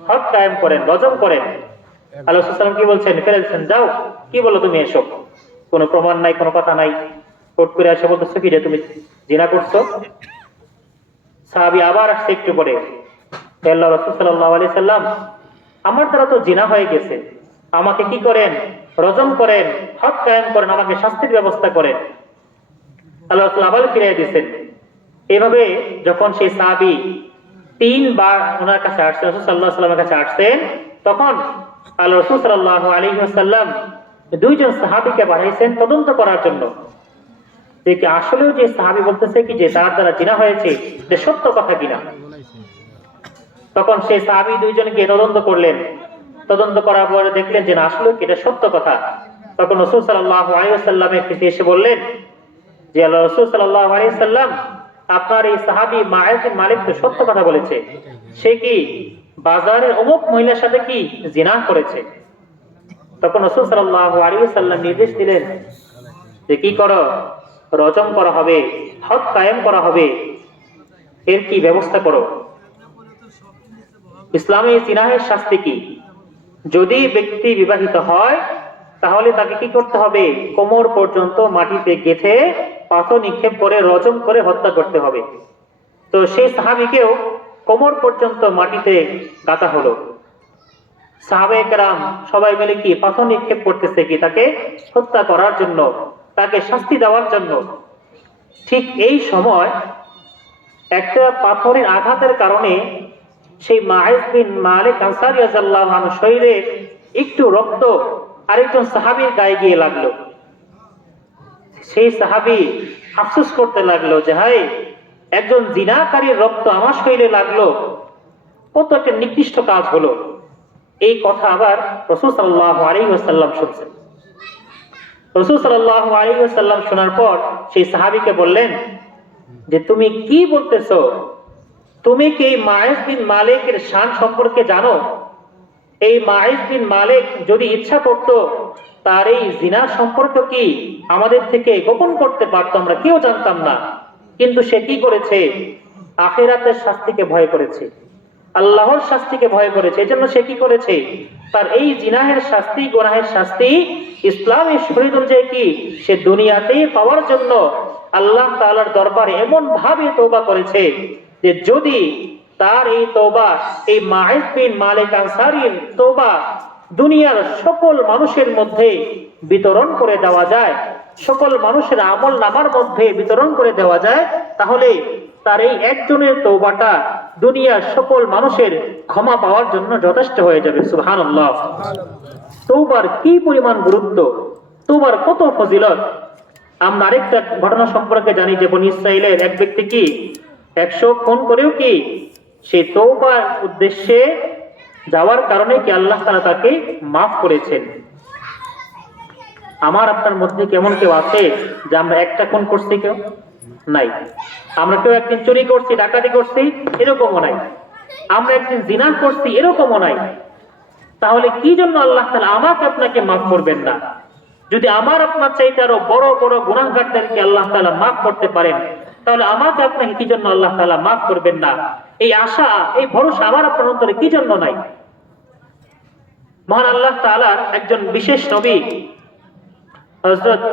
হদ কায়েম করেন, রজম করেন। আল্লাহ রাসূল সাল্লাল্লাহু কি বলছেন, ফেরেছেন, যাও, কি বলো তুমি এসব, কোনো প্রমাণ নাই, কোনো কথা নাই, কোট করে এসে বলতেছো কি যে তুমি জিনা করছো। সাহাবী আবার আসছে একটু পরে, হে আল্লাহর রাসূল সাল্লাল্লাহু আলাইহি সাল্লাম, আমার দ্বারা তো জিনা হয়ে গেছে, আমাকে কি করেন, রজম করেন, হদ কায়েম করেন, আমাকে শাস্তির ব্যবস্থা করেন। আল্লাহ রাসূল আবার ফিরিয়ে দিয়েছেন। এভাবে যখন সেই সাহাবী 3 বার ওনার কাছে আসছেন, রাসূল সাল্লাল্লাহু আলাইহি ওয়াসাল্লামের কাছে আসছেন, তখন আল্লাহ রাসূল সাল্লাল্লাহু আলাইহি ওয়াসাল্লাম 2 জন সাহাবীকে পাঠাইছেন তদন্ত করার জন্য, যে কি আসলেও যে সাহাবী বলতেছে কি যে তার দ্বারা জিনা হয়েছে, এটা সত্য কথা কিনা। তখন সেই সাহাবী 2 জনকে তদন্ত করলেন, তদন্ত করার পরে দেখলেন যে না, আসলে এটা সত্য কথা। তখন রাসূল সাল্লাল্লাহু আলাইহি ওয়াসাল্লামের কাছে এসে বললেন যে আল্লাহ রাসূল সাল্লাল্লাহু আলাইহি ওয়াসাল্লাম, আপনার এই সাহাবী মাইজ বিন মালিক তো সত্য কথা বলেছে, সে কি বাজারের অমুক মহিলার সাথে কি জিনা করেছে। তখন রাসূল সাল্লাল্লাহু আলাইহি ওয়াসাল্লাম নির্দেশ দিলেন যে কি করো, রজম করা হবে, হদ কায়েম করা হবে, এর কি ব্যবস্থা করো। ইসলামে জিনাহের শাস্তি কি, যদি ব্যক্তি বিবাহিত হয় তাহলে তাকে কি করতে হবে, কোমর পর্যন্ত মাটিতে গেঁথে পাথর নিক্ষেপ করে রজম করে হত্যা করতে হবে। তো সেই সাহাবীকেও কোমর পর্যন্ত মাটিতে গাঁথা হলো। সাহাবায়ে কেরাম সবাই মিলে কি পাথর নিক্ষেপ করতেছে কি তাকে হত্যা করার জন্য, তাকে শাস্তি দেওয়ার জন্য। ঠিক এই সময় একটা পাথরের আঘাতের কারণে সেই মাইজ বিন মালিক আনসারী রাদিয়াল্লাহু আনহু শরীরে একটু রক্ত আরেকজন সাহাবীর গায়ে গিয়ে লাগলো। সেই সাহাবী আফসোস করতে লাগলো যে হায়, একজন জিনাকারীর রক্ত আমার শরীরে লাগলো, কত একটা নিকৃষ্ট কাজ হলো। এই কথা আবার রাসূল সাল্লাল্লাহু আলাইহি ওয়াসাল্লাম শুনছেন। রাসূল সাল্লাল্লাহু আলাইহি ওয়াসাল্লাম শোনার পর সেই সাহাবীকে বললেন যে তুমি কি বলতেছো, তুমি কি এই মাইজ বিন মালিকের শান সম্পর্কে জানো? এই মাইজ বিন মালিক যদি ইচ্ছা করতো তার এই জিনা সম্পর্ক কি আমাদের থেকে গোপন করতে পারতো, আমরা কেউ জানতাম না। কিন্তু সে কি করেছে, আখিরাতের শাস্তিকে ভয় করেছে, আল্লাহর শাস্তিকে ভয় করেছে। এজন্য সে কি করেছে, তার এই জিনাহের শাস্তি, গুনাহের শাস্তি ইসলামের শরীয়ত অনুযায়ী কি সে দুনিয়াতেই পাওয়ার জন্য আল্লাহ তাআলার দরবারে এমন ভাবে তওবা করেছে যে যদি তার এই তওবা, এই মাইজ বিন মালিক আনসারীর তওবা দুনিয়ার সকল মানুষের মধ্যে বিতরণ করে দেওয়া যায়, সকল মানুষের আমল নামার মধ্যে বিতরণ করে দেওয়া যায়, তাহলে তার এই একজনের তওবাটা দুনিয়ার সকল মানুষের ক্ষমা পাওয়ার জন্য যথেষ্ট হয়ে যাবে। সুবহানাল্লাহ। তওবার কি পরিমাণ গুরুত্ব, তওবার কত ফজিলত। আমরা আরেকটা ঘটনা সম্পর্কে জানি যে বনী ইসরাইলের এক ব্যক্তি কি 100 খুন করেও কি সে তওবার উদ্দেশ্যে যাওয়ার কারণে কি আল্লাহ তাআলা তাকে মাফ করেছেন। আমার আপনার মধ্যে কেমন কেউ আছে যে আমরা একটা খুন করছি, কেউ নাই। আমরা কেউ একদিন চুরি করছি, ডাকাতি করছি, এরকমও নাই। আমরা একদিন জিনা করছি, এরকমও নাই। তাহলে কি জন্য আল্লাহ তাআলা আমাকে আপনাকে মাফ করবেন না? যদি আমার আপনার চাইতে আরো বড় বড় গুনাহগারদেরকে আল্লাহ তাআলা মাফ করতে পারেন, তাহলে আমাকে আপনাকে কি জন্য আল্লাহ তাআলা মাফ করবেন না? এই আশা, এই ভরসা আমার আপনার অন্তরে কি জন্য নাই? মহান আল্লাহ তাআলার একজন বিশেষ নবী হযরত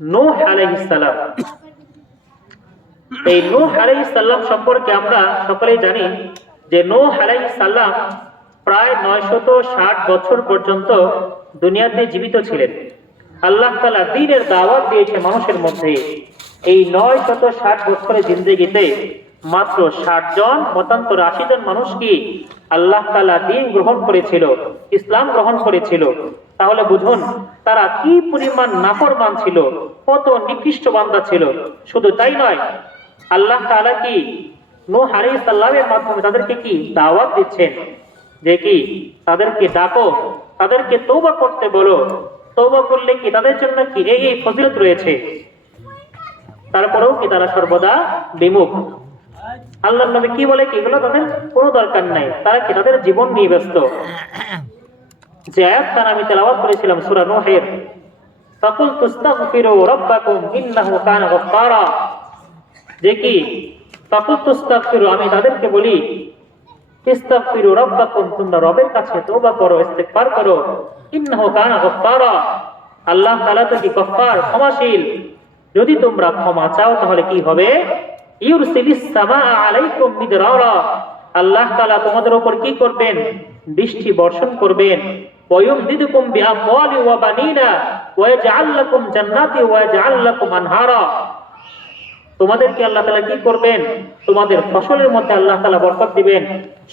নূহ আলাইহিস সালাম, এই নূহ আলাইহিস সালাম সম্পর্কে আমরা সকলেই জানি যে নূহ আলাইহিস সালাম প্রায় 960 বছর পর্যন্ত দুনিয়াতে জীবিত ছিলেন। আল্লাহ তাআলা দ্বীনের দাওয়াত দিয়েছে মানুষের মধ্যে। এই 960 বছরের জিন্দেগিতে মাত্র 60 জন মতান্তর 80 জন মানুষ কি আল্লাহ তাআলা দ্বীন গ্রহণ করেছিল, ইসলাম গ্রহণ করেছিল। তাহলে বুঝুন তারা কি পরিমাণ নাফরমান ছিল, কত নিকৃষ্ট বান্দা ছিল। শুধু তাই নয়, আল্লাহ তাআলা কি নূহ আলাইহিস সালামের মাধ্যমে তাদেরকে কি দাওয়াত দিচ্ছেন যে কি তাদেরকে ডাকো, তাদেরকে তওবা করতে বলো। তওবা করলে কি তাদের জন্য কি এই ফজিলত রয়েছে। তারপরেও কি তারা সর্বদা বিমুখ। আল্লাহর নবী কি বলে কি এগুলো তাদের কোনো দরকার নাই, তারা কি তাদের জীবন নিয়ে ব্যস্ত। যে আয়াতটা আমি তেলাওয়াত করেছিলাম সূরা নূহের, ফাকুলতু আস্তাগফিরু রাব্বাকুম ইন্নাহু কানা গাফফারা, যে কি ফাকুলতু আস্তাগফিরু, আমি তাদেরকে বলি ইস্তাগফিরু রাব্বাকুম, তোমরা রবের কাছে তওবা করো, ইস্তিগফার করো। ইন্নাহু কানা গাফফারা, আল্লাহ তাআলা তো কি গফফার, ক্ষমাশীল। যদি তোমরা ক্ষমা চাও তাহলে কি হবে? ইউরসিলিস সামাআ আলাইকুম মিদরারা, আল্লাহ তাআলা তোমাদের উপর কি করবেন? বৃষ্টি বর্ষণ করবেন। ওয়ায়ুমদিদুকুম বিআমওয়ালি ওয়া বানিনা ওয়া ইয়াজআল লাকুম জান্নাতি ওয়া ইয়াজআল লাকুম আনহারা, তোমাদেরকে আল্লাহ তাআলা কি করবেন? তোমাদের ফসলের মধ্যে আল্লাহ তাআলা বরকত দিবেন,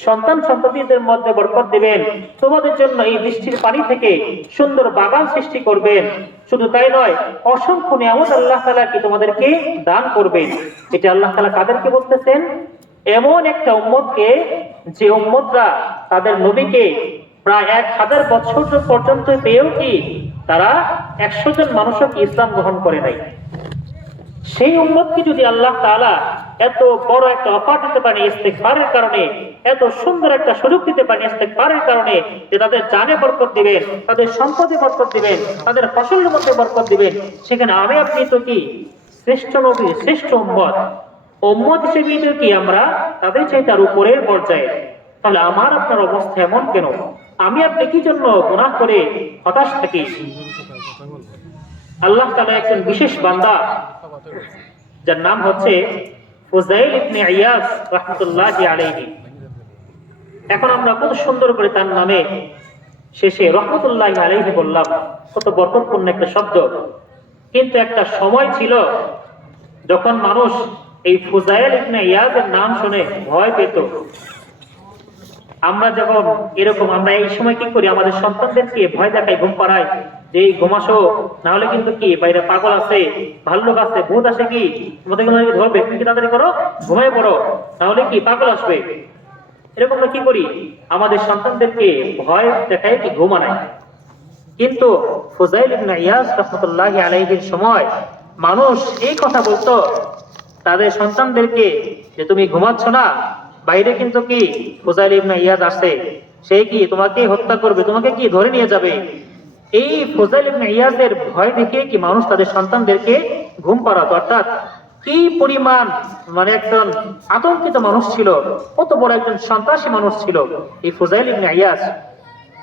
সন্তান সন্ততিদের মধ্যে বরকত দিবেন, তোমাদের জন্য এই বৃষ্টির পানি থেকে সুন্দর বাগান সৃষ্টি করবেন। শুধু তাই নয়, অসংখ্য নিয়ামত আল্লাহ তাআলা কি তোমাদেরকে দান করবেন। এটা আল্লাহ তাআলা কাদেরকে বলতেছেন? এমন একটা উম্মতকে যে উম্মতরা তাদের নবীকে প্রায় 1000 বছর পর্যন্ত পেয়েও কি তারা 100 জন মানুষও কি ইসলাম গ্রহণ করে নাই। সেই উম্মতকে যদি আল্লাহ তাআলা এত বড় একটা অফার দিতে পারে ইস্তিগফারের কারণে, এত সুন্দর একটা সুযোগ দিতে পারে ইস্তিগফারের কারণে, যে তাদের জানে বরকত দিবেন, তাদের সম্পদে বরকত দিবেন, তাদের ফসলের মধ্যে বরকত দিবেন, সেখানে আমি আপনি তো কি শ্রেষ্ঠ নবী, শ্রেষ্ঠ উম্মত হিসেবে তো কি আমরা তাদের চাইতে আর উপরের পর্যায়ে। তাহলে আমার আপনার অবস্থা এমন কেন? আমি আপনি কি জন্য গুনাহ করে হতাশ থাকি? আল্লাহ তাআলা একজন বিশেষ বান্দা যার নাম হচ্ছে ফুযাইল ইবনে ইয়াস রাহমাতুল্লাহি আলাইহি। এখন আমরা কত সুন্দর করে তার নামে শেষে রাহমাতুল্লাহি আলাইহি বললাম, কত বরকতপূর্ণ একটা শব্দ। কিন্তু একটা সময় ছিল যখন মানুষ এই ফুযাইল ইবনে ইয়াসের নাম শুনে ভয় পেত। আমরা যখন এরকম আমরা এই সময় কি করি? আমাদের সন্তানদেরকে ভয় দেখাই, ঘুম পাড়াই, যে ঘুমাসো, না হলে কিন্তু কি বাইরে পাগল আছে, ভাল্লুক আছে, ভূত আসে, কি তোমাদের ধরবে, তুমি কি তাড়াতাড়ি করো, ঘুমায় পড়ো, না হলে কি পাগল আসবে। এরকম আমরা কি করি? আমাদের সন্তানদেরকে ভয় দেখাই কি ঘুমানাই। কিন্তু ফুযাইল ইবনে ইয়াস রাহমাতুল্লাহি আলাইহির সময় মানুষ এই কথা বলতো তাদের সন্তানদেরকে যে তুমি ঘুমাচ্ছ না, বাইরে কিন্তু কি ফুযাইল ইবনে ইয়াস আসে, সে কি তোমাকে হত্যা করবে, তোমাকে কি ধরে নিয়ে যাবে। এই ফুযাইল ইবনে ইয়াসের ভয় দেখে কি মানুষ তাদের সন্তানদেরকে ঘুম পাড়াতো। অর্থাৎ কি পরিমাণ মানে একজন আতঙ্কিত মানুষ ছিল, কত বড় একজন সন্ত্রাসী মানুষ ছিল এই ফুযাইল ইবনে ইয়াস।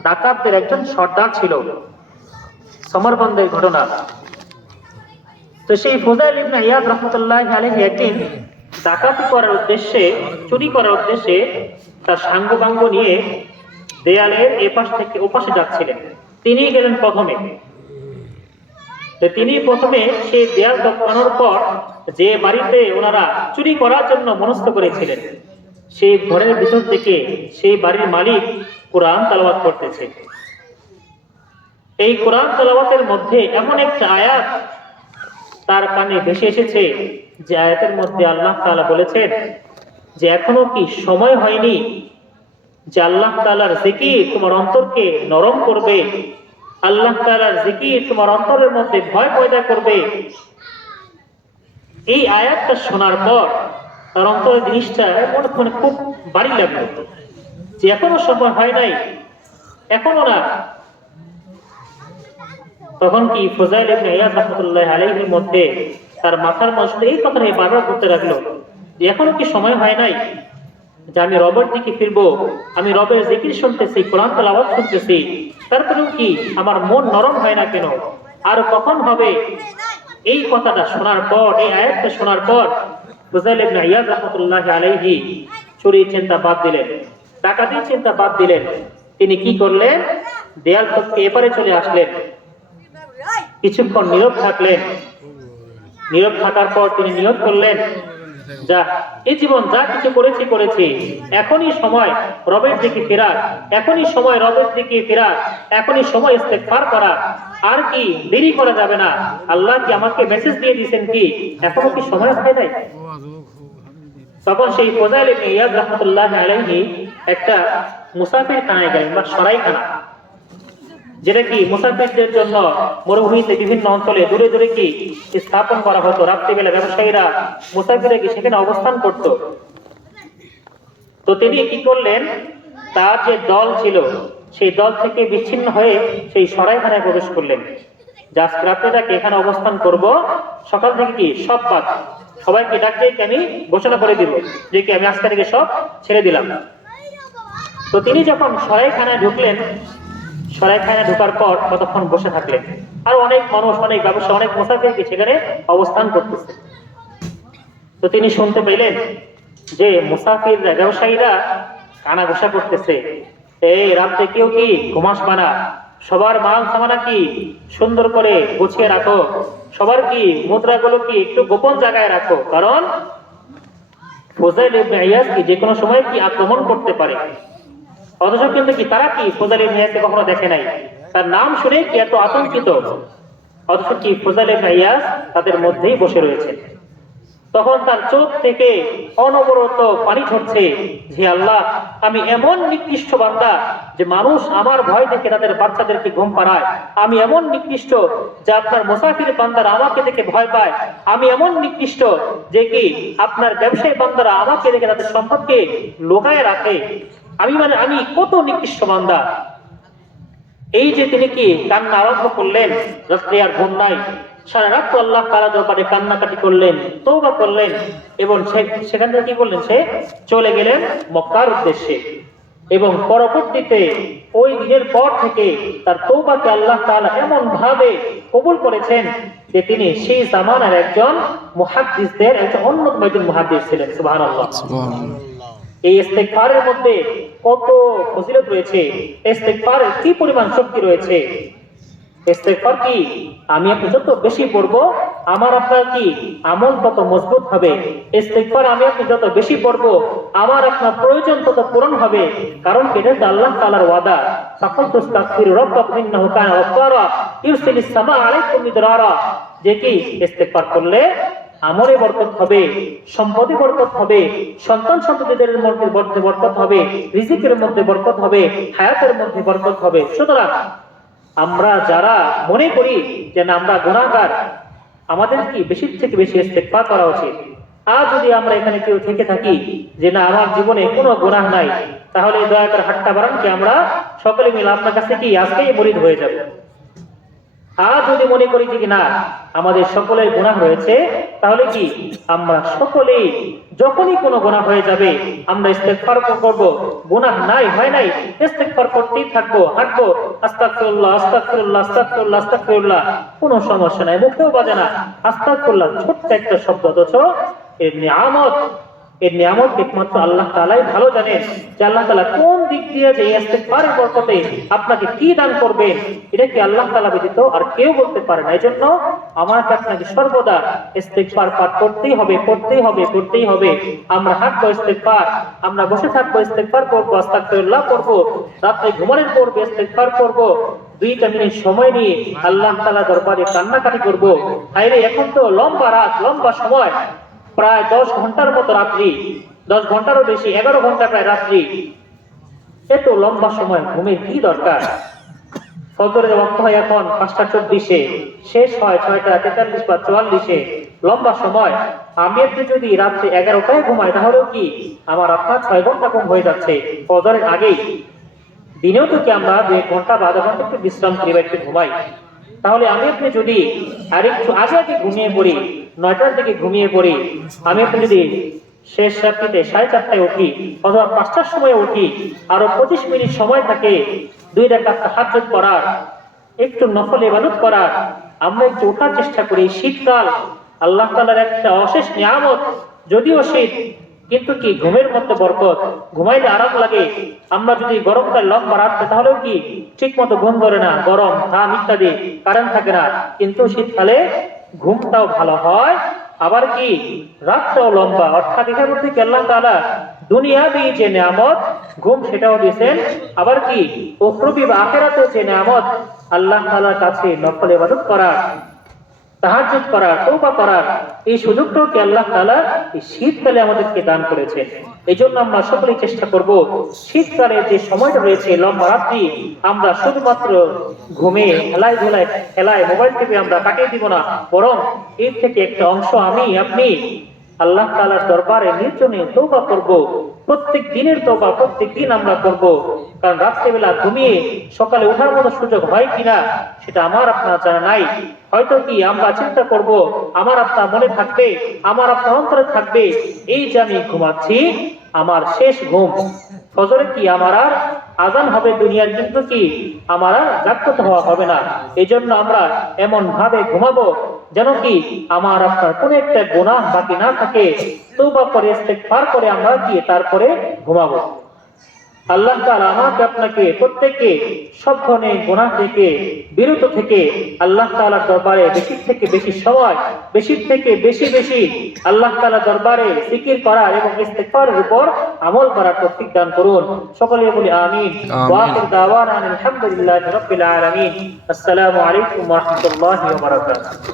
ডাকাতদের একজন সর্দার ছিল। সমরবন্দের ঘটনা। তো সেই ফুযাইল ইবনে ইয়াস রাহমাতুল্লাহি আলাইহি একদিন ডাকাতি করার উদ্দেশ্যে, চুরি করার উদ্দেশ্যে তার সাঙ্গপাঙ্গ নিয়ে দেয়ালের এপাশ থেকে ওপাশে যাচ্ছিলেন। তিনি গেলেন প্রথমে। তিনি প্রথমে সেই দেয়াল টপকানোর পর যে বাড়িতে ওনারা চুরি করার জন্য মনস্থ করেছিলেন, সেই ঘরের ভিতর থেকে সেই বাড়ির মালিক কোরআন তেলাওয়াত করতেছে। এই কোরআন তেলাওয়াতের মধ্যে এমন একটা আয়াত তার কানে ভেসে এসেছে, যে আয়াতের মধ্যে আল্লাহ তাআলা বলেছেন যে এখনো কি সময় হয়নি যে আল্লাহ তাআলার জিকির তোমার অন্তরকে নরম করবে, আল্লাহ তাআলার জিকির তোমার অন্তরের মধ্যে ভয় পয়দা করবে। এই আয়াতটা শোনার পর তার অন্তরের জিনিসটা মনে খুব ভারী লাগলো, যে এখনো সময় হয় নাই, এখনো না। তখন কি ফুজাইল ইবনে ইয়াদ রাহমাতুল্লাহি আলাইহির মধ্যে তার মাথার মধ্যে এই কথাটাই বারবার করতে লাগলো যে এখনো কি সময় হয় নাই যে আমি রবের দিকে ফিরবো, আমি রবের জিকির শুনতেছি, কোরআন তেলাওয়াত শুনতেছি, তারপরেও কি আমার মন নরম হয় না কেন, আর কখন হবে? এই কথাটা শোনার পর, এই আয়াতটা শোনার পর ফুজাইল ইবনে ইয়াদ রাহমাতুল্লাহি আলাইহি চুরির চিন্তা বাদ দিলেন, ডাকাতির চিন্তা বাদ দিলেন। তিনি কি করলেন? দেয়াল টপকে এপারে চলে আসলেন, কিছুক্ষণ নীরব থাকলেন। নীরব থাকার পর তিনি নিয়ত করলেন, যা এই জীবন যা কিছু করেছি, এখনই সময় রবের দিকে ফেরার, এখনই সময় রবের দিকে ফেরার, এখনই সময় ইস্তেগফার করা, আর কি দেরি করা যাবে না। আল্লাহ কি আমাকে মেসেজ দিয়ে দিয়েছেন কি এখনো কি সময় হয় নাই? তখন সেই ফুজাইল ইবনে ইয়াদ রাহমাতুল্লাহি আলাইহি একটা মুসাফির খানায় গেলেন, বা সরাইখানা, যেটা কি মুসাফিরদের জন্য মরুভূমিতে বিভিন্ন অঞ্চলে দূরে দূরে কি স্থাপন করা হতো। রাত্রিবেলা ব্যবসায়ীরা মুসাফিরে কি সেখানে অবস্থান করত। তো তিনি কি করলেন? তার যে দল ছিল সেই দল থেকে বিচ্ছিন্ন হয়ে সেই সরাইখানায় প্রবেশ করলেন। যা রাত্রিটাকে এখানে অবস্থান করব, সকাল থেকে কি সব বাদ, সবাইকে ডাকতে আমি ঘোষণা করে দিব যে কি আমি আজকে থেকে সব ছেড়ে দিলাম। তো তিনি যখন সরাইখানায় ঢুকলেন, সরাইখানায় ঢোকার পর কতক্ষণ বসে থাকলেন, আর অনেক মানুষ, অনেক ব্যবসা, অনেক মুসাফিরকে সেখানে অবস্থান করতেছে। তো তিনি শুনতে পেলেন যে মুসাফির ব্যবসায়ীরা কানা ঘোষা করতেছে, এই রাত্রে কেউ কি ঘুমাসবা না, সবার মাল সামানা কি সুন্দর করে গুছিয়ে রাখো, সবার কি মুদ্রাগুলো কি একটু গোপন জায়গায় রাখো, কারণ ফুজাইল ইবনে ইয়াদ কি যে কোনো সময় কি আক্রমণ করতে পারে। অথচ কিন্তু কি তারা কি ফুজাইল ইবনে ইয়াদকে কখনো দেখে নাই, তার নাম শুনে কি এত আতঙ্কিত, অথচ কি ফুজাইল ইবনে ইয়াদ তাদের মধ্যেই বসে রয়েছে। তখন তার চোখ থেকে অনবরত পানি ঝরছে, যে আল্লাহ, আমি এমন নিকৃষ্ট বান্দা যে মানুষ আমার ভয় দেখে তাদের বাচ্চাদেরকে ঘুম পাড়ায়, আমি এমন নিকৃষ্ট যে আপনার মুসাফির বান্দারা আমাকে দেখে ভয় পায়, আমি এমন নিকৃষ্ট যে কি আপনার ব্যবসায়ী বান্দারা আমাকে দেখে তাদের সম্পদকে লুকায় রাখে, আমি কত নিকৃষ্ট বান্দা। এই যে তিনি কি কান্না আরম্ভ করলেন, রাত্রে আর ঘুম নাই, সারা রাত আল্লাহ তাআলা দরবারে কান্নাকাটি করলেন, তওবা করলেন, এবং সেখান থেকে কি করলেন? সে চলে গেলেন মক্কার উদ্দেশ্যে। এবং পরবর্তীতে ওই দিনের পর থেকে তার তওবাকে আল্লাহ তাআলা এমন ভাবে কবুল করেছেন যে তিনি সেই জামানার একজন মুহাদ্দিসদের একজন অন্যতম একজন মুহাদ্দিস ছিলেন। সুবহানাল্লাহ। এই ইস্তেগফারের মধ্যে কত ফজিলত রয়েছে, ইস্তেগফারের কি পরিমাণ শক্তি রয়েছে। ইস্তেগফার কি আমি আপনি যত বেশি পড়বো, আমার আপনার কি আমল তত মজবুত হবে। ইস্তেগফার আমি আপনি যত বেশি পড়বো, আমার আপনার প্রয়োজন তত পূরণ হবে। কারণ এটা আল্লাহ তাআলার ওয়াদা, ফাকালতুস্তাগফিরু রাব্বাকুম ইন্নাহু কানা গাফফারা ইউরসিলিস সামা আলাইকুম মিদরারা, যে কি ইস্তেগফার করলে আমলে বরকত হবে, সম্পদে বরকত হবে, সন্তান সন্ততিদের মধ্যে বরকত হবে, রিজিকের মধ্যে বরকত হবে, হায়াতের মধ্যে বরকত হবে। সুতরাং আমরা যারা মনে করি যে না আমরা গুনাহগার, আমাদের কি বেশি থেকে বেশি ইস্তেগফার করা উচিত। আর যদি আমরা এখানে কেউ থেকে থাকি যে না আমার জীবনে কোনো গুনাহ নাই, তাহলে দয়া করে হাতটা বাড়ান কি আমরা সকলে মিলে আপনার কাছে কি আজকেই মুরিদ হয়ে যাব। আর যদি মনে করি যে না আমাদের সকলের গুনাহ রয়েছে, তাহলে কি আমরা সকলেই যখনই কোনো গুনাহ হয়ে যাবে আমরা ইস্তেগফার করব, গুনাহ নাই হয় নাই ইস্তেগফার করতেই থাকবো, হাঁটবো আস্তাগফিরুল্লাহ আস্তাগফিরুল্লাহ আস্তাগফিরুল্লাহ আস্তাগফিরুল্লাহ, কোনো সমস্যা নাই, মুখেও বাজে না। আস্তাগফিরুল্লাহ ছোট্ট একটা শব্দ, অথচ এর নিয়ামত, এর নিয়ামত একমাত্র আল্লাহ তাআলাই ভালো জানেন যে আল্লাহ তাআলা কোন দিক দিয়ে যে ইস্তেগফারের বরকতে আপনাকে কি দান করবেন, এটা কি আল্লাহ তাআলা ব্যতীত আর কেউ বলতে পারে না। এজন্য আমাকে আপনাকে সর্বদা ইস্তেগফার পাঠ করতেই হবে, করতেই হবে, করতেই হবে। আমরা হাঁটবো ইস্তেগফার, আমরা বসে থাকবো ইস্তেগফার করবো, আস্তাগফিরুল্লাহ করবো, রাতে ঘুমানোর পর ইস্তেগফার করবো, 2টা মিনিট সময় নিয়ে আল্লাহ তাআলা দরবারে কান্নাকাটি করবো। আরে এখন তো লম্বা রাত, লম্বা সময়, প্রায় 10 ঘন্টার মতো রাত্রি, 10 ঘন্টারও বেশি, 11 ঘন্টা প্রায় রাত্রি, এত লম্বা সময় ঘুমের কি দরকার? ফজরের ওয়াক্ত হয় এখন 5:24, শেষ হয় 6:43 বা 44, লম্বা সময়। আমি আপনি যদি রাত্রে 11টায় ঘুমাই, তাহলেও কি আমার আপনার 6 ঘন্টা কম হয়ে যাচ্ছে ফজরের আগেই। দিনেও তো কি আমরা 2 ঘন্টা বা আধা ঘন্টা একটু বিশ্রাম করি বা একটু ঘুমাই। তাহলে আমি আপনি যদি আরেকটু আগে আগে ঘুমিয়ে পড়ি, 9টার দিকে ঘুমিয়ে পড়ি, আমি আপনি যদি শেষ রাত্রিতে 4:30টায় উঠি অথবা 5টার সময় উঠি, আরো 25 মিনিট সময় থাকে 2 রাকাত তাহাজ্জুদ করার, একটু নফল ইবাদত করার, আমরা একটু ওঠার চেষ্টা করি। শীতকাল আল্লাহ তাআলার একটা অশেষ নিয়ামত, যদিও শীত কিন্তু কি ঘুমের মধ্যে বরকত, ঘুমাইলে আরাম লাগে। আমরা যদি গরমকাল লম্বা রাখতে তাহলেও কি ঠিক মতো ঘুম ধরে না, গরম ঘাম ইত্যাদি, কারেন্ট থাকে না। কিন্তু শীতকালে ঘুমটাও ভালো হয়, আবার কি রাতটাও লম্বা। অর্থাৎ এখানে বলতে কি আল্লাহ তাআলা দুনিয়াবি যে নিয়ামত ঘুম সেটাও দিয়েছেন, আবার কি উখরবি বা আখিরাতের যে নিয়ামত আল্লাহ তাআলার কাছে নফল ইবাদত করার, তাহাজ্জুদ করার, তওবা করার এই সুযোগটাও কি আল্লাহ তাআলা এই শীতকালে আমাদেরকে দান করেছেন। এই জন্য আমরা সকলেই চেষ্টা করব শীতকালে যে সময়টা রয়েছে লম্বা রাত্রি, আমরা শুধুমাত্র ঘুমে খেলায় ধুলায় খেলায় মোবাইল টিপে আমরা কাটিয়ে দিব না, বরং এর থেকে একটা অংশ আমি আপনি আল্লাহ তাআলার দরবারে নির্জনে তওবা করব। প্রত্যেক দিনের তওবা প্রত্যেক দিন আমরা করব, কারণ রাত্রিবেলা ঘুমিয়ে সকালে ওঠার মতো সুযোগ হয় কিনা সেটা আমার আপনার জানা নাই। হয়তো কি আমরা চিন্তা করব, আমার আপনার মনে থাকবে, আমার আপনার অন্তরে থাকবে, এই যে আমি ঘুমাচ্ছি আমার শেষ ঘুম, ফজরে কি আমার আর আজান হবে দুনিয়ার, কিন্তু কি আমার আর জাগ্রত হওয়া হবে না। এই জন্য আমরা এমন ভাবে ঘুমাবো যেন কি আমার আপনার কোনো একটা গুনাহ বাকি না থাকে। তওবা করে ইস্তেগফার করে আমরা কি তারপরে ঘুমাবো। আল্লাহ তাআলা আমাকে আপনাকে প্রত্যেককে সব ধরনের গুনাহ থেকে বিরত থেকে আল্লাহ তাআলার দরবারে বেশি থেকে বেশি সময়, বেশি থেকে বেশি বেশি আল্লাহ তাআলার দরবারে জিকির করার এবং ইস্তেগফারের উপর আমল করার তৌফিক দান করুন। সকলে বলি আমিন। ওয়া আখির দাওয়ানা আলহামদুলিল্লাহি রাব্বিল আলামিন। আসসালামু আলাইকুম ওয়া রাহমাতুল্লাহি ওয়া বারাকাতুহু।